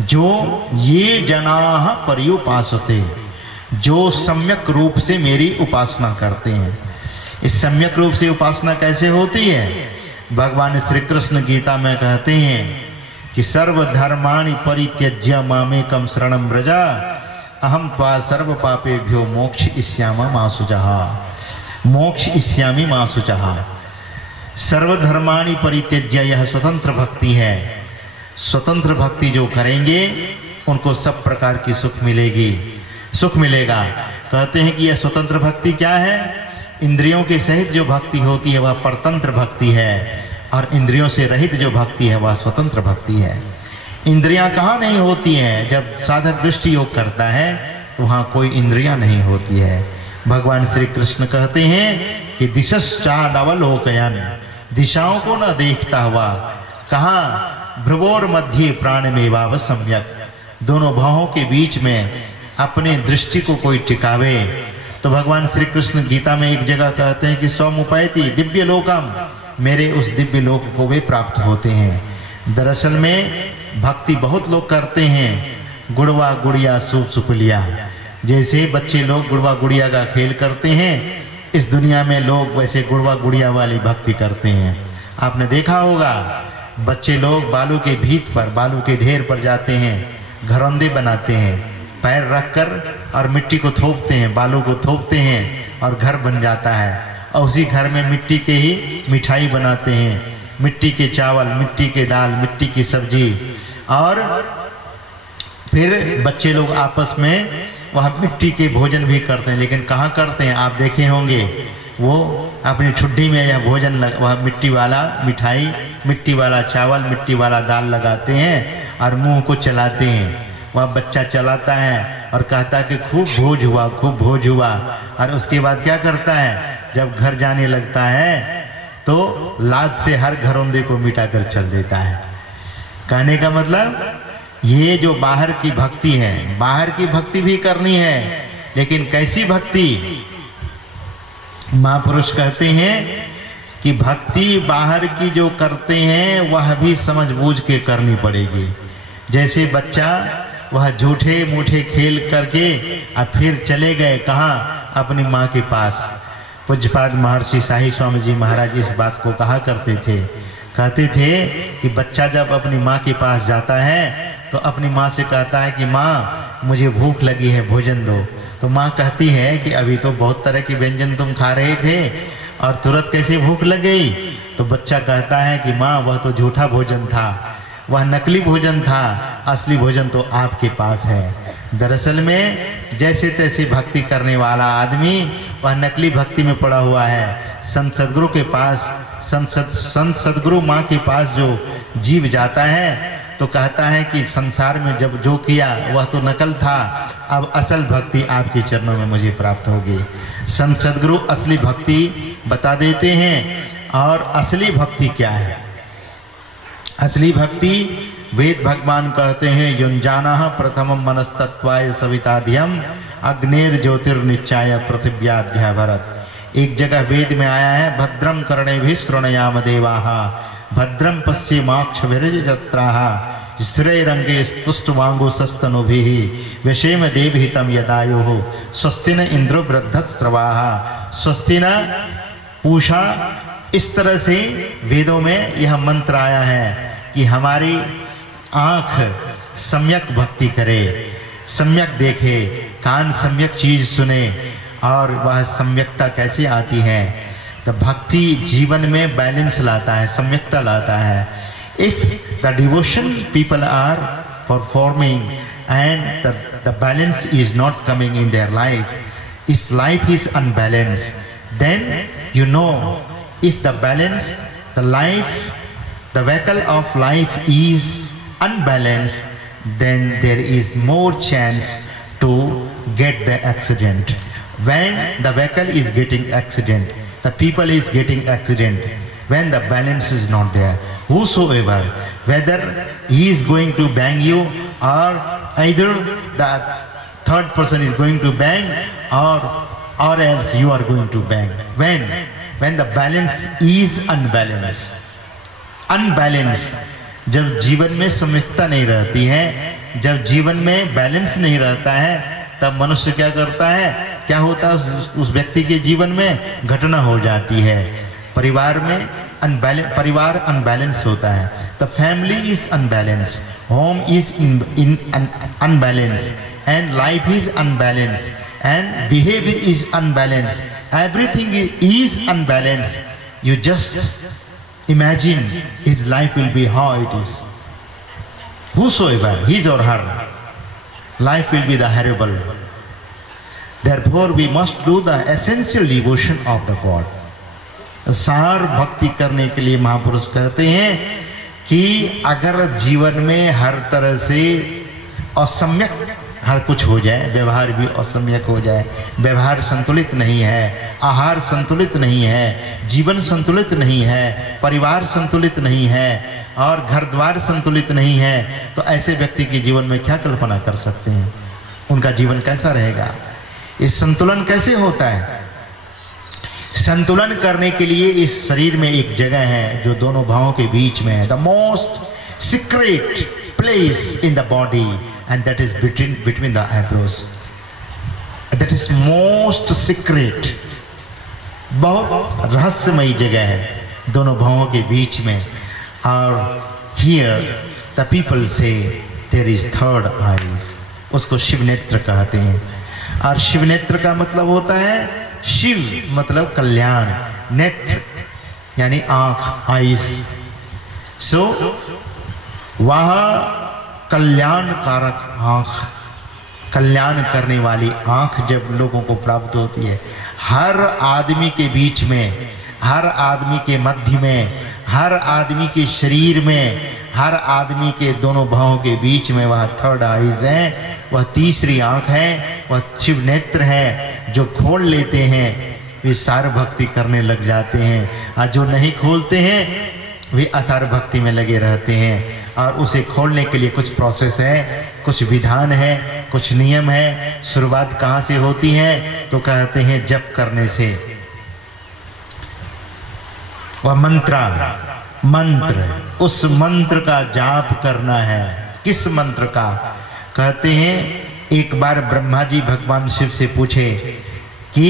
जो ये जनाः पर्युपासते, जो सम्यक रूप से मेरी उपासना करते हैं। इस सम्यक रूप से उपासना कैसे होती है? भगवान श्री कृष्ण गीता में कहते हैं कि सर्वधर्माणि परित्यज्य मामेकं शरणं व्रज अहम त्वा सर्व पापेभ्यो मोक्ष इष्यामि मा शुचः। मोक्ष इष्यामि मा शुचः। सर्वधर्माणि परित्यज्य, यह स्वतंत्र भक्ति है। स्वतंत्र भक्ति जो करेंगे उनको सब प्रकार की सुख मिलेगा। कहते हैं कि यह स्वतंत्र भक्ति क्या है? इंद्रियों के सहित जो भक्ति होती है वह परतंत्र भक्ति है, और इंद्रियों से रहित जो भक्ति है वह स्वतंत्र भक्ति है। इंद्रियां कहाँ नहीं होती हैं? जब साधक दृष्टि योग करता है तो वहाँ कोई इंद्रियां नहीं होती है। भगवान श्री कृष्ण कहते हैं कि दिशश्चानवलोकयन्, दिशाओं को न देखता हुआ, कहाँ? भ्रुवोर मध्य प्राणमेवाव सम्यक, दोनों भावों के बीच में अपने दृष्टि को कोई टिकावे। तो भगवान श्री कृष्ण गीता में एक जगह कहते हैं कि स्वमुपैति दिव्य लोकम, मेरे उस दिव्य लोक को वे प्राप्त होते हैं। दरअसल में भक्ति बहुत लोग करते हैं, गुड़वा गुड़िया सूप सुपलिया, जैसे बच्चे लोग गुड़वा गुड़िया का खेल करते हैं, इस दुनिया में लोग वैसे गुड़वा गुड़िया वाली भक्ति करते हैं। आपने देखा होगा बच्चे लोग बालू के भीत पर, बालू के ढेर पर जाते हैं, घरौंदे बनाते हैं, पैर रखकर और मिट्टी को थोपते हैं, बालू को थोपते हैं और घर बन जाता है। और उसी घर में मिट्टी के ही मिठाई बनाते हैं, मिट्टी के चावल, मिट्टी के दाल, मिट्टी की सब्जी, और फिर बच्चे लोग आपस में वह मिट्टी के भोजन भी करते हैं। लेकिन कहाँ करते हैं? आप देखे होंगे वो अपनी ठुड्डी में यह भोजन वह मिट्टी वाला मिठाई, मिट्टी वाला चावल, मिट्टी वाला दाल लगाते हैं और मुंह को चलाते हैं। वह बच्चा चलाता है और कहता है कि खूब भोज हुआ, खूब भोज हुआ, और उसके बाद क्या करता है? जब घर जाने लगता है तो लाद से हर घरौंदे को मिटाकर चल देता है। कहने का मतलब ये जो बाहर की भक्ति है, बाहर की भक्ति भी करनी है, लेकिन कैसी भक्ति? महापुरुष कहते हैं कि भक्ति बाहर की जो करते हैं वह भी समझ बूझ के करनी पड़ेगी। जैसे बच्चा वह झूठे मूठे खेल करके और फिर चले गए कहाँ? अपनी माँ के पास। पूज्यपाद महर्षि शाही स्वामी जी महाराज इस बात को कहा करते थे, कहते थे कि बच्चा जब अपनी माँ के पास जाता है तो अपनी माँ से कहता है कि माँ मुझे भूख लगी है, भोजन दो। तो माँ कहती है कि अभी तो बहुत तरह के व्यंजन तुम खा रहे थे और तुरंत कैसे भूख लग गई? तो बच्चा कहता है कि माँ वह तो झूठा भोजन था, वह नकली भोजन था, असली भोजन तो आपके पास है। दरअसल में जैसे तैसे भक्ति करने वाला आदमी वह नकली भक्ति में पड़ा हुआ है। संत सदगुरु के पास, संत सदगुरु माँ के पास जो जीव जाता है तो कहता है कि संसार में जब जो किया वह तो नकल था, अब असल भक्ति आपके चरणों में मुझे प्राप्त होगी। संत सदगुरु असली भक्ति बता देते हैं। और असली भक्ति क्या है? असली भक्ति वेद भगवान कहते हैं युञ्जानः प्रथमं मनस्तत्वाय सविताध्यम अग्नेर ज्योतिर्निचाय पृथिव्याध्या भरत। एक जगह वेद में आया है भद्रम कर्णेभिः शृणुयाम देवाः भद्रम पश्येमाक्षभिर्यजत्राः श्रेयरंगे स्तुष्टवांगुसस्तनुभिः व्यशेम देवहितं यदायुः स्वस्ति न इंद्रो वृद्धस्रवाः स्वस्ति न पूषा। इस तरह से वेदों में यह मंत्र आया है कि हमारी आँख सम्यक भक्ति करे, सम्यक देखे, कान सम्यक चीज सुने और वह सम्यकता कैसे आती है। तो भक्ति जीवन में बैलेंस लाता है, सम्यकता लाता है। If the devotion people are performing and the balance is not coming in their life, if life is unbalanced, then you know, if the balance, the life, the vehicle of life is unbalanced, then there is more chance to get the accident. When the vehicle is getting accident, the people is getting accident, when the balance is not there, whosoever, whether he is going to bang you or either the third person is going to bang or else you are going to bang. When the balance is unbalanced, जब जीवन में सम्यकता नहीं रहती है, जब जीवन में बैलेंस नहीं रहता है, तब मनुष्य क्या करता है, क्या होता है उस व्यक्ति के जीवन में घटना हो जाती है। परिवार में परिवार अनबैलेंस होता है, the family is unbalance, home is in unbalance, and life is unbalanced, and behavior is unbalanced, everything is unbalanced. You just imagine his life will be how it is. Whosoever, his or her life will be the horrible. Therefore we must do the essential devotion of the God. सार भक्ति करने के लिए महापुरुष कहते हैं कि अगर जीवन में हर तरह से असम्यक हर कुछ हो जाए, व्यवहार भी असम्यक हो जाए, व्यवहार संतुलित नहीं है, आहार संतुलित नहीं है, जीवन संतुलित नहीं है, परिवार संतुलित नहीं है और घर द्वार संतुलित नहीं है, तो ऐसे व्यक्ति के जीवन में क्या कल्पना कर सकते हैं, उनका जीवन कैसा रहेगा। इस संतुलन कैसे होता है? संतुलन करने के लिए इस शरीर में एक जगह है जो दोनों भावों के बीच में है, the most secret place in the body, and that is between the eyebrows. That is most secret, बहुत रहस्यमयी जगह है दोनों भावों के बीच में। और here the people say there is third eyes, उसको शिव नेत्र कहते हैं। और शिव नेत्र का मतलब होता है, शिव मतलब कल्याण, नेत्र यानी आंख, आइज। सो वह कल्याणकारक आंख, कल्याण करने वाली आंख जब लोगों को प्राप्त होती है, हर आदमी के बीच में, हर आदमी के मध्य में, हर आदमी के शरीर में, हर आदमी के दोनों भावों के बीच में वह थर्ड आइज है, वह तीसरी आंख है, वह शिव नेत्र है। जो खोल लेते हैं वे सार भक्ति करने लग जाते हैं, और जो नहीं खोलते हैं वे असार भक्ति में लगे रहते हैं। और उसे खोलने के लिए कुछ प्रोसेस है, कुछ विधान है, कुछ नियम है। शुरुआत कहाँ से होती है? तो कहते हैं जप करने से। वह मंत्र, उस मंत्र का जाप करना है। किस मंत्र का? कहते हैं एक बार ब्रह्मा जी भगवान शिव से पूछे कि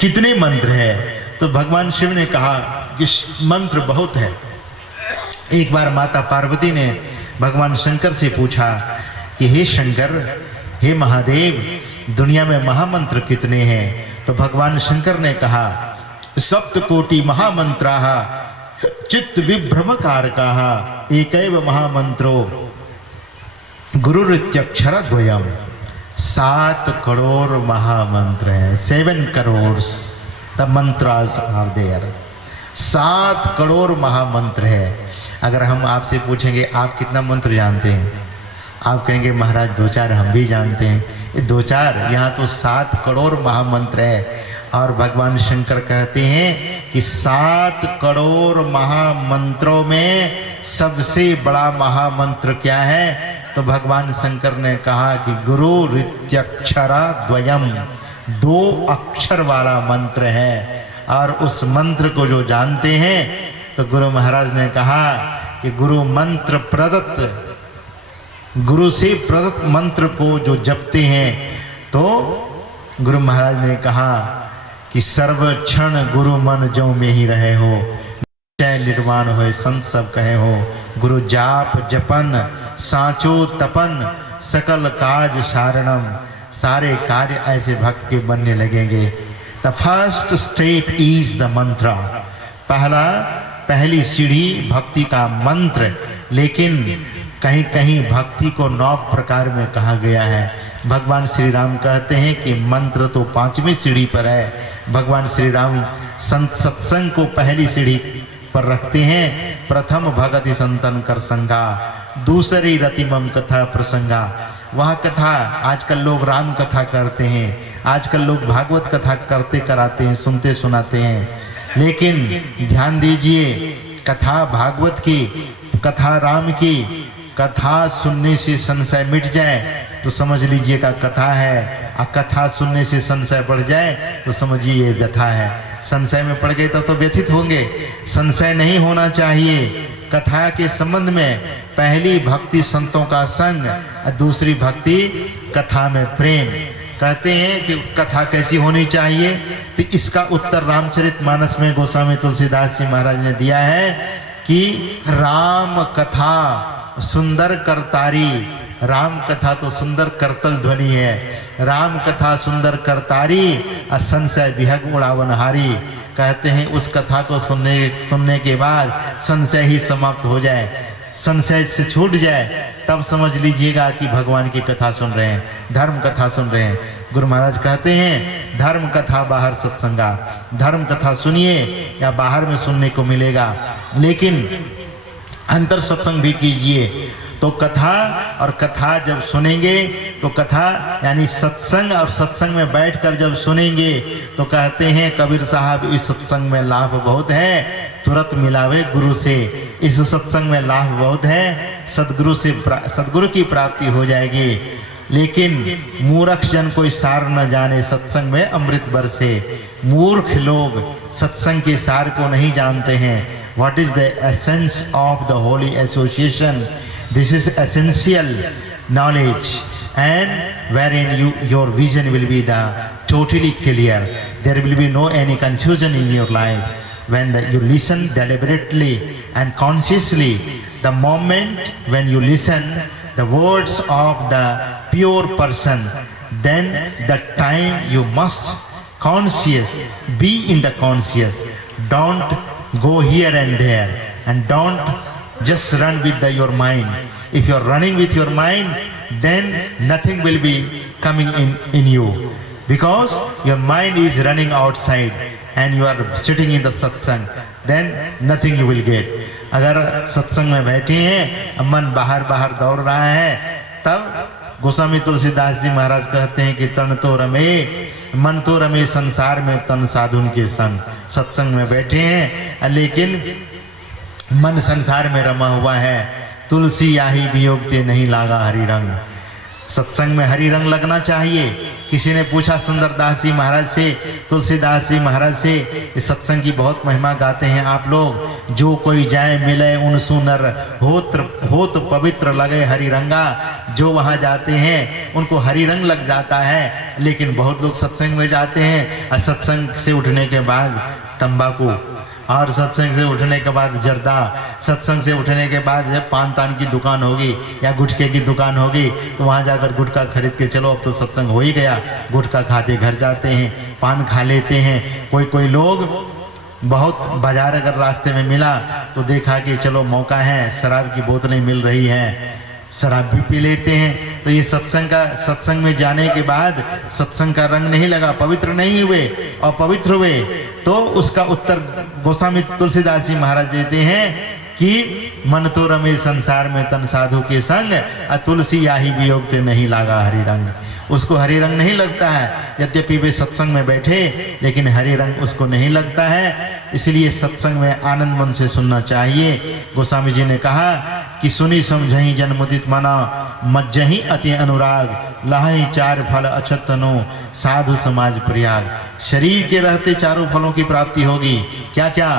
कितने मंत्र है, तो भगवान शिव ने कहा कि मंत्र बहुत है। एक बार माता पार्वती ने भगवान शंकर से पूछा कि हे शंकर, हे महादेव, दुनिया में महामंत्र कितने हैं? तो भगवान शंकर ने कहा सप्तकोटि महामंत्राः चित्त विभ्रमकारकाः एकैव महामंत्रो गुरुरित्यक्षर द्वयम्। 7 करोड़ महामंत्र है, 7 crore the mantras are there. 7 crore महामंत्र है। अगर हम आपसे पूछेंगे आप कितना मंत्र जानते हैं, आप कहेंगे महाराज 2-4 हम भी जानते हैं। ये 2-4, यहाँ तो 7 करोड़ महामंत्र है। और भगवान शंकर कहते हैं कि 7 करोड़ महामंत्रों में सबसे बड़ा महामंत्र क्या है? तो भगवान शंकर ने कहा कि गुरु रित्यक्षरा द्वयम, 2 अक्षर वाला मंत्र है। और उस मंत्र को जो जानते हैं, तो गुरु महाराज ने कहा कि गुरु मंत्र प्रदत्त, गुरु से प्रदत्त मंत्र को जो जपते हैं, तो गुरु महाराज ने कहा कि सर्व क्षण गुरु मन जो में ही रहे हो, निश्चय निर्वाण हो, संत सब कहे हो। गुरु जाप जपन साचो तपन, सकल काज सारणम, सारे कार्य ऐसे भक्त के बनने लगेंगे। The first step is the मंत्र, पहली सीढ़ी भक्ति का मंत्र। लेकिन कहीं कहीं भक्ति को 9 प्रकार में कहा गया है। भगवान श्री राम कहते हैं कि मंत्र तो 5वीं सीढ़ी पर है। भगवान श्री राम सत्संग को पहली सीढ़ी पर रखते हैं। प्रथम भगति संतन कर संगा, दूसरी रतिमम कथा प्रसंगा। वह कथा, आजकल लोग राम कथा करते हैं, आजकल लोग भागवत कथा करते कराते हैं, सुनते सुनाते हैं। लेकिन ध्यान दीजिए, कथा भागवत की, कथा राम की, कथा सुनने से संशय मिट जाए तो समझ लीजिएगा कथा है, और कथा सुनने से संशय बढ़ जाए तो समझिए ये व्यथा है। संशय में पड़ गए तो व्यथित होंगे। संशय नहीं होना चाहिए। कथा के संबंध में पहली भक्ति संतों का संग, और दूसरी भक्ति कथा में प्रेम। कहते हैं कि कथा कैसी होनी चाहिए, तो इसका उत्तर रामचरितमानस में गोस्वामी तुलसीदास जी महाराज ने दिया है कि राम कथा सुंदर करतारी। राम कथा तो सुंदर करतल ध्वनि है। राम कथा सुंदर करतारी, असंशय विहग उड़ावनहारी। कहते हैं उस कथा को सुनने के बाद संशय ही समाप्त हो जाए, संशय से छूट जाए, तब समझ लीजिएगा कि भगवान की कथा सुन रहे हैं, धर्म कथा सुन रहे हैं। गुरु महाराज कहते हैं धर्म कथा बाहर सत्संगा। धर्म कथा सुनिए या बाहर में सुनने को मिलेगा, लेकिन अंतर सत्संग भी कीजिए। तो कथा और कथा जब सुनेंगे तो कथा यानी सत्संग, और सत्संग में बैठकर जब सुनेंगे तो कहते हैं कबीर साहब इस सत्संग में लाभ बहुत है, तुरंत मिलावे गुरु से। इस सत्संग में लाभ बहुत है, सदगुरु की प्राप्ति हो जाएगी। लेकिन मूर्ख जन कोई सार न जाने, सत्संग में अमृत बरसे। मूर्ख लोग सत्संग के सार को नहीं जानते हैं। What is the essence of the holy association? This is essential knowledge, and wherein your vision will be the totally clear. There will be no any confusion in your life. When you listen deliberately and consciously, the moment when you listen the words of the pure person, then the time you must conscious, be in the conscious. Don't go here and there, and don't just run with your mind. If you are running with your mind, then nothing will be coming in you, because your mind is running outside and you are sitting in the satsang, then nothing you will get. अगर सत्संग में बैठे हैं, मन बाहर बाहर दौड़ रहा है, तब गोस्वामी तुलसीदास जी महाराज कहते हैं कि तन तो रमे, मन तो रमे संसार में तन साधुन के संग। सत्संग में बैठे हैं लेकिन मन संसार में रमा हुआ है। तुलसी याही वियोग ते नहीं लागा हरि रंग। सत्संग में हरि रंग लगना चाहिए। किसी ने पूछा सुंदरदास जी महाराज से, तुलसीदास जी महाराज से, इस सत्संग की बहुत महिमा गाते हैं आप लोग। जो कोई जाए मिले उन सुनर, होत पवित्र लगे हरि रंगा। जो वहाँ जाते हैं उनको हरि रंग लग जाता है। लेकिन बहुत लोग सत्संग में जाते हैं और सत्संग से उठने के बाद तंबाकू, और सत्संग से उठने के बाद जर्दा, सत्संग से उठने के बाद जब पान तान की दुकान होगी या गुटखे की दुकान होगी तो वहाँ जाकर गुटखा खरीद के चलो अब तो सत्संग हो ही गया, गुटखा खाते घर जाते हैं, पान खा लेते हैं। कोई लोग बहुत बाजार अगर रास्ते में मिला तो देखा कि चलो मौका है, शराब की बोतलें मिल रही हैं, शराब भी पी लेते हैं। तो ये सत्संग में जाने के बाद सत्संग का रंग नहीं लगा, पवित्र नहीं हुए और पवित्र हुए, तो उसका उत्तर गोस्वामी तुलसीदास जी महाराज देते हैं कि मन तो रमे संसार में तन साधु के संग, तुलसी याही वियोग ते नहीं लागा हरि रंग। उसको हरि रंग नहीं लगता है, यद्यपि वे सत्संग में बैठे लेकिन हरि रंग उसको नहीं लगता है। इसलिए सत्संग में आनंद मन से सुनना चाहिए। गोस्वामी जी ने कहा कि सुनी समझही जन्मुदित मना, मज्जही अति अनुराग, लहई चार फल अछतनो, साधु समाज प्रयाग। शरीर के रहते चारों फलों की प्राप्ति होगी। क्या क्या?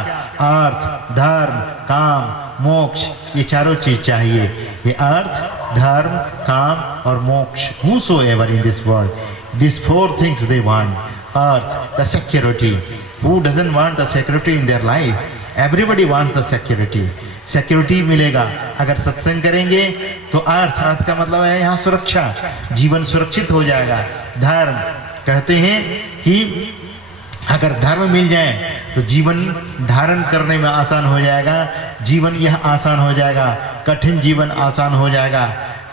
अर्थ, धर्म, काम, मोक्ष, ये चारों चीज चाहिए। ये अर्थ, धर्म, काम और मोक्ष। Whosoever in this world, these four things they want. Earth, the security. Who doesn't want the security in their life? Everybody wants the security, security मिलेगा। अगर सत्संग करेंगे तो अर्थ का मतलब है यहाँ सुरक्षा, जीवन सुरक्षित हो जाएगा। धर्म कहते हैं कि अगर धर्म मिल जाए तो जीवन धारण करने में आसान हो जाएगा, जीवन यह आसान हो जाएगा, कठिन जीवन आसान हो जाएगा।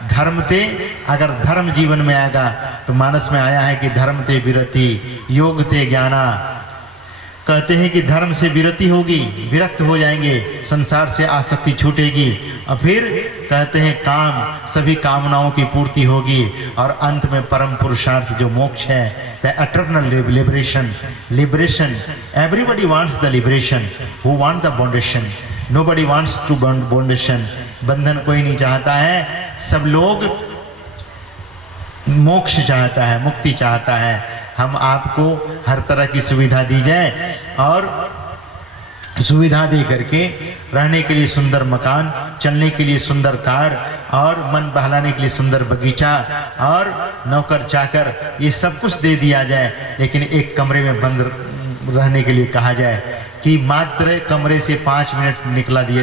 धर्म ते अगर धर्म जीवन में आएगा तो मानस में आया है कि धर्म ते विरति योग ते ज्ञाना। कहते हैं कि धर्म से विरति होगी, विरक्त हो जाएंगे, संसार से आसक्ति छूटेगी, और फिर कहते हैं काम, सभी कामनाओं की पूर्ति होगी, और अंत में परम पुरुषार्थ जो मोक्ष है, the eternal liberation. Liberation, everybody wants the liberation, who want the bondage, nobody wants to bondage. बंधन कोई नहीं चाहता है, सब लोग मोक्ष चाहता है, मुक्ति चाहता है। हम आपको हर तरह की सुविधा दी जाए, और सुविधा दे करके रहने के लिए सुंदर मकान, चलने के लिए सुंदर कार, और मन बहलाने के लिए सुंदर बगीचा, और नौकर चाकर, ये सब कुछ दे दिया जाए, लेकिन एक कमरे में बंद रहने के लिए कहा जाए कि मात्र कमरे से 5 मिनट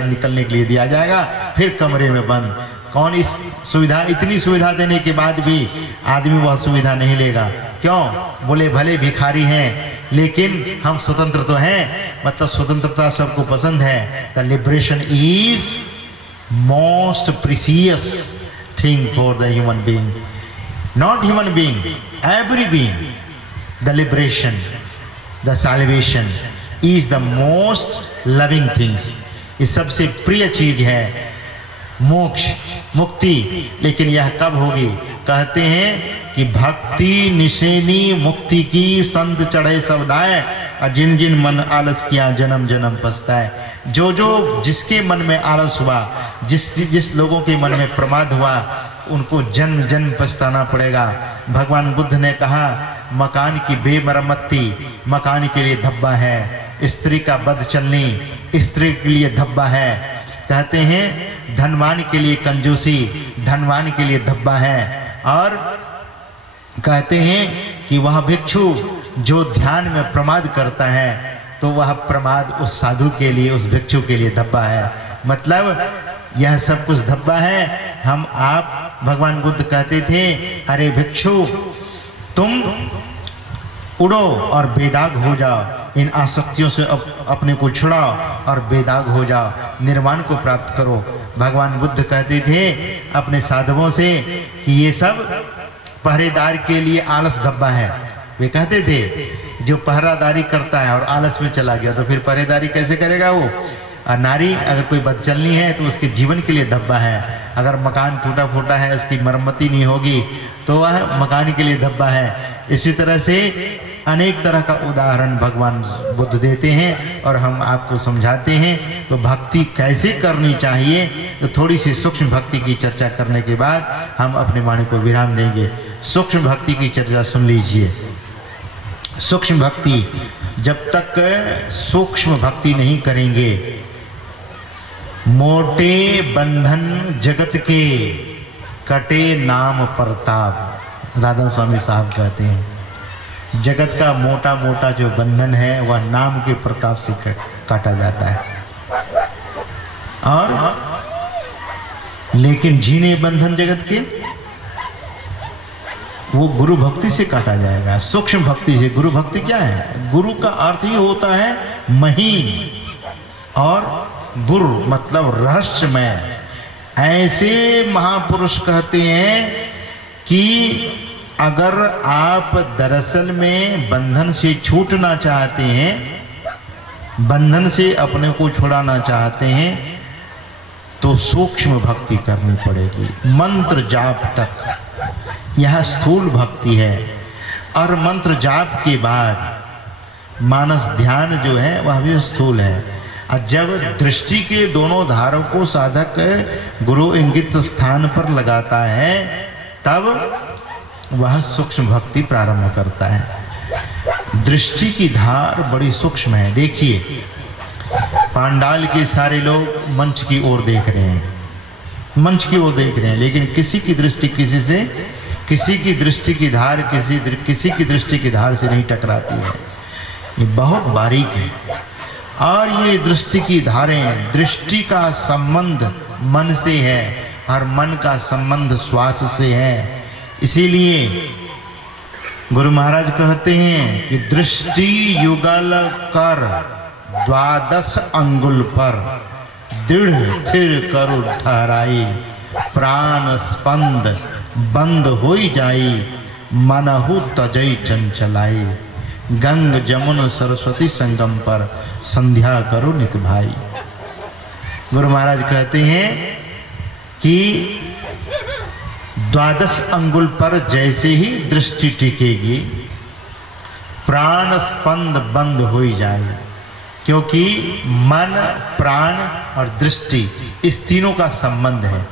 निकलने के लिए दिया जाएगा, फिर कमरे में बंद। कौन इस सुविधा, इतनी सुविधा देने के बाद भी आदमी वह सुविधा नहीं लेगा? क्यों? बोले भले भिखारी हैं लेकिन हम स्वतंत्र तो हैं, मतलब स्वतंत्रता सबको पसंद है। The liberation is most precious thing for the human being, not human being, every being. The liberation, the salvation is the most loving things. ये सबसे प्रिय चीज है, मोक्ष, मुक्ति। लेकिन यह कब होगी? कहते हैं कि भक्ति निशेनी मुक्ति की संत चढ़े सब दाए, और जिन जिन मन आलस किया जन्म जन्म पछताए। जो जो जिसके मन में आलस हुआ, जिस लोगों के मन में प्रमाद हुआ, उनको जन्म जन्म पछताना पड़ेगा। भगवान बुद्ध ने कहा मकान की बेमरम्मती मकान के लिए धब्बा है, स्त्री का बद चलनी स्त्री के लिए धब्बा है। कहते हैं धनवान के लिए कंजूसी धनवान के लिए धब्बा है, और कहते हैं कि वह भिक्षु जो ध्यान में प्रमाद करता है तो वह प्रमाद उस साधु के लिए, उस भिक्षु के लिए धब्बा है। मतलब यह सब कुछ धब्बा है। हम आप, भगवान बुद्ध कहते थे अरे भिक्षु तुम उड़ो और बेदाग हो जाओ, इन आसक्तियों से अपने को छुड़ाओ और बेदाग हो जाओ, निर्वाण को प्राप्त करो। भगवान बुद्ध कहते थे अपने साधवों से कि ये सब पहरेदार के लिए आलस धब्बा है। वे कहते थे जो पहरादारी करता है और आलस में चला गया तो फिर पहरेदारी कैसे करेगा वो? और नारी अगर कोई बदचलनी है तो उसके जीवन के लिए धब्बा है। अगर मकान टूटा फूटा है, उसकी मरम्मती नहीं होगी तो वह मकान के लिए धब्बा है। इसी तरह से अनेक तरह का उदाहरण भगवान बुद्ध देते हैं और हम आपको समझाते हैं। तो भक्ति कैसे करनी चाहिए, तो थोड़ी सी सूक्ष्म भक्ति की चर्चा करने के बाद हम अपने वाणी को विराम देंगे। सूक्ष्म भक्ति की चर्चा सुन लीजिए। सूक्ष्म भक्ति, जब तक सूक्ष्म भक्ति नहीं करेंगे, मोटे बंधन जगत के कटे नाम प्रताप। राधा स्वामी साहब कहते हैं जगत का मोटा मोटा जो बंधन है वह नाम के प्रताप से काटा जाता है। और लेकिन जीने बंधन जगत के वो गुरु भक्ति से काटा जाएगा, सूक्ष्म भक्ति से। गुरु भक्ति क्या है? गुरु का अर्थ ही होता है महीन, और गुरु मतलब रहस्यमय। ऐसे महापुरुष कहते हैं कि अगर आप दरअसल में बंधन से छूटना चाहते हैं, बंधन से अपने को छुड़ाना चाहते हैं, तो सूक्ष्म भक्ति करनी पड़ेगी। मंत्र जाप तक यह स्थूल भक्ति है, और मंत्र जाप के बाद मानस ध्यान जो है वह भी स्थूल है। और जब दृष्टि के दोनों धारों को साधक गुरु इंगित स्थान पर लगाता है तब वह सूक्ष्म भक्ति प्रारंभ करता है। दृष्टि की धार बड़ी सूक्ष्म है। देखिए पांडाल के सारे लोग मंच की ओर देख रहे हैं, मंच की ओर देख रहे हैं, लेकिन किसी की दृष्टि किसी की दृष्टि की धार किसी की दृष्टि की धार से नहीं टकराती है। ये बहुत बारीक है। और ये दृष्टि की धारें, दृष्टि का संबंध मन से है और मन का संबंध श्वास से है। इसीलिए गुरु महाराज कहते हैं कि दृष्टि युगल कर 12 अंगुल पर, दृढ़ थिर करु ठहराई, प्राण स्पंद बंद होई जाई, मनहु तजई चंचलाई, गंग जमुन सरस्वती संगम पर संध्या करो नित भाई। गुरु महाराज कहते हैं कि 12 अंगुल पर जैसे ही दृष्टि टिकेगी, प्राण स्पंद बंद हो जाए, क्योंकि मन, प्राण और दृष्टि इस तीनों का संबंध है।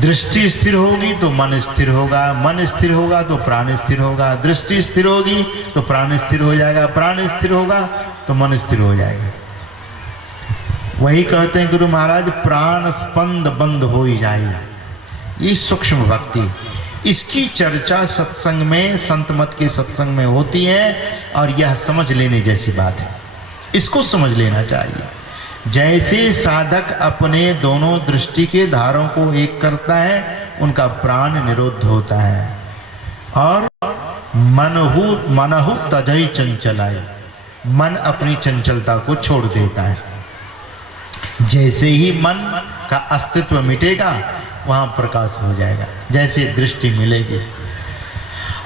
दृष्टि स्थिर होगी तो मन स्थिर होगा, मन स्थिर होगा तो प्राण स्थिर होगा, दृष्टि स्थिर होगी तो प्राण स्थिर हो जाएगा, प्राण स्थिर होगा तो मन स्थिर हो जाएगा। वही कहते हैं गुरु महाराज, प्राण स्पंद बंद हो ही जाए। ये सूक्ष्म भक्ति, इसकी चर्चा सत्संग में, संत मत के सत्संग में होती है और यह समझ लेने जैसी बात है। इसको समझ लेना चाहिए। जैसे साधक अपने दोनों दृष्टि के धारों को एक करता है, उनका प्राण निरुद्ध होता है और मनहु तजई चंचलाए, मन अपनी चंचलता को छोड़ देता है। जैसे ही मन का अस्तित्व मिटेगा वहां प्रकाश हो जाएगा, जैसे दृष्टि मिलेगी।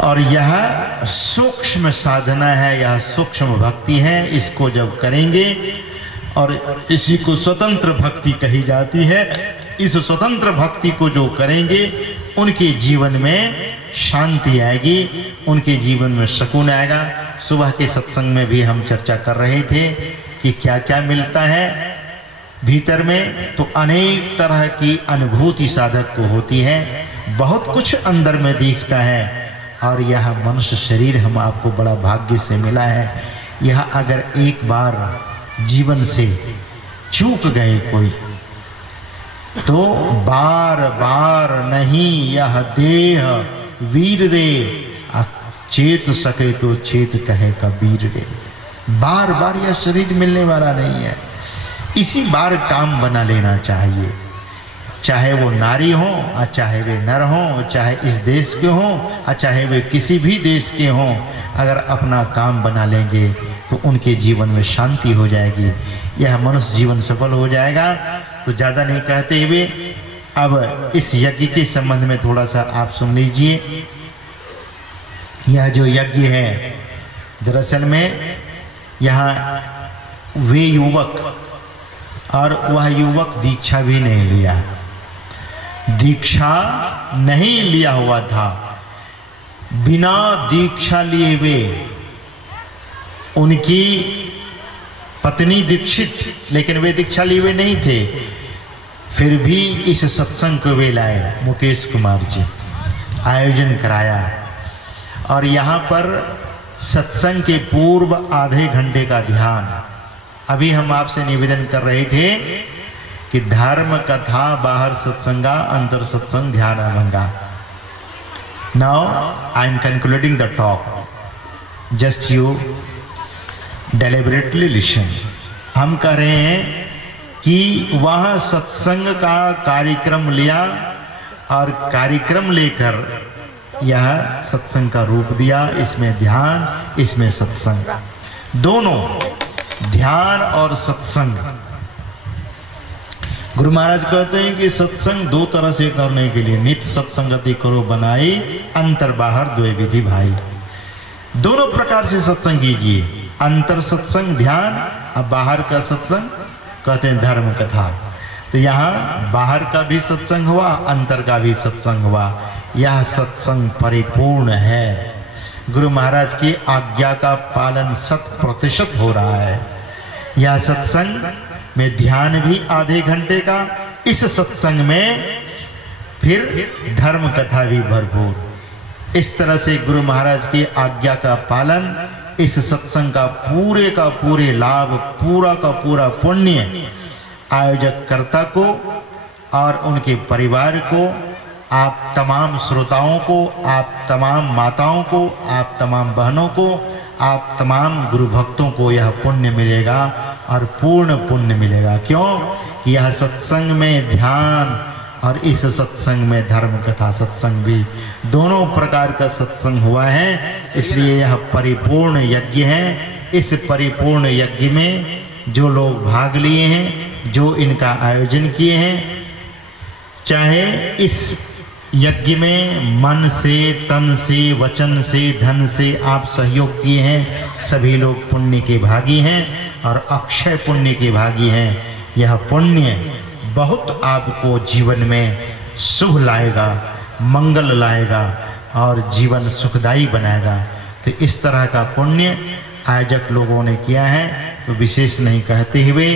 और यह सूक्ष्म साधना है, यह सूक्ष्म भक्ति है। इसको जब करेंगे, और इसी को स्वतंत्र भक्ति कही जाती है, इस स्वतंत्र भक्ति को जो करेंगे उनके जीवन में शांति आएगी, उनके जीवन में सुकून आएगा। सुबह के सत्संग में भी हम चर्चा कर रहे थे कि क्या क्या मिलता है भीतर में। तो अनेक तरह की अनुभूति साधक को होती है, बहुत कुछ अंदर में दिखता है। और यह मनुष्य शरीर हम आपको बड़ा भाग्य से मिला है। यह अगर एक बार जीवन से चूक गए कोई, तो बार बार नहीं यह देह वीर रे, चेत सके तो चेत कहे कबीर रे। बार बार यह शरीर मिलने वाला नहीं है, इसी बार काम बना लेना चाहिए। चाहे वो नारी हो, और चाहे वे नर हो, चाहे इस देश के हो, और चाहे वे किसी भी देश के हों, अगर अपना काम बना लेंगे तो उनके जीवन में शांति हो जाएगी, यह मनुष्य जीवन सफल हो जाएगा। तो ज़्यादा नहीं कहते हुए अब इस यज्ञ के संबंध में थोड़ा सा आप सुन लीजिए। यह जो यज्ञ है, दरअसल में यहाँ वे युवक, और वह युवक दीक्षा भी नहीं लिया, दीक्षा नहीं लिया हुआ था, बिना दीक्षा लिए वे, उनकी पत्नी दीक्षित, लेकिन वे दीक्षा लिए हुए नहीं थे, फिर भी इस सत्संग को वे लाए। मुकेश कुमार जी आयोजन कराया, और यहाँ पर सत्संग के पूर्व आधे घंटे का ध्यान। अभी हम आपसे निवेदन कर रहे थे कि धर्म कथा बाहर सत्संगा, अंतर सत्संग ध्यान अभंगा। Now I am concluding the talk, just you deliberately listen. हम कह रहे हैं कि वह सत्संग का कार्यक्रम लिया और कार्यक्रम लेकर यह सत्संग का रूप दिया। इसमें ध्यान, इसमें सत्संग, दोनों, ध्यान और सत्संग। गुरु महाराज कहते हैं कि सत्संग दो तरह से करने के लिए, नित्य सत्संगति करो बनाई, अंतर बाहर द्वे विधि भाई। दोनों प्रकार से सत्संग कीजिए, अंतर सत्संग ध्यान, और बाहर का सत्संग कहते हैं धर्म कथा। तो यहाँ बाहर का भी सत्संग हुआ, अंतर का भी सत्संग हुआ। यह सत्संग परिपूर्ण है। गुरु महाराज की आज्ञा का पालन 100% हो रहा है। यह सत्संग में ध्यान भी आधे घंटे का, इस सत्संग में फिर धर्म कथा भी भरपूर। इस तरह से गुरु महाराज की आज्ञा का पालन, इस सत्संग का पूरे लाभ, पूरा का पूरा पुण्य आयोजक कर्ता को और उनके परिवार को, आप तमाम श्रोताओं को, आप तमाम माताओं को, आप तमाम बहनों को, आप तमाम गुरु भक्तों को यह पुण्य मिलेगा और पूर्ण पुण्य मिलेगा। क्यों? यह सत्संग में ध्यान और इस सत्संग में धर्म कथा सत्संग भी दोनों प्रकार का सत्संग हुआ है, इसलिए यह परिपूर्ण यज्ञ है। इस परिपूर्ण यज्ञ में जो लोग भाग लिए हैं, जो इनका आयोजन किए हैं, चाहे इस यज्ञ में मन से, तन से, वचन से, धन से आप सहयोग किए हैं, सभी लोग पुण्य के भागी हैं और अक्षय पुण्य के भागी हैं। यह पुण्य बहुत आपको जीवन में शुभ लाएगा, मंगल लाएगा और जीवन सुखदायी बनाएगा। तो इस तरह का पुण्य आयोजक लोगों ने किया है। तो विशेष नहीं कहते हुए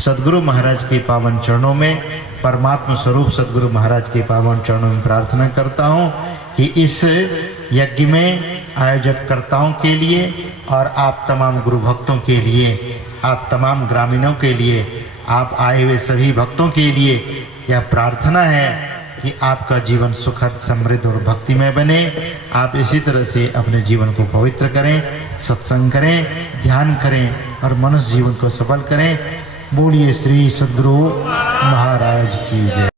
सद्गुरु महाराज के पावन चरणों में, परमात्मा स्वरूप सद्गुरु महाराज के पावन चरणों में प्रार्थना करता हूँ कि इस यज्ञ में आयोजक कर्ताओं के लिए और आप तमाम गुरु भक्तों के लिए, आप तमाम ग्रामीणों के लिए, आप आए हुए सभी भक्तों के लिए यह प्रार्थना है कि आपका जीवन सुखद, समृद्ध और भक्तिमय बने। आप इसी तरह से अपने जीवन को पवित्र करें, सत्संग करें, ध्यान करें और मनुष्य जीवन को सफल करें। बोलिए श्री सद्गुरु महाराज की जय।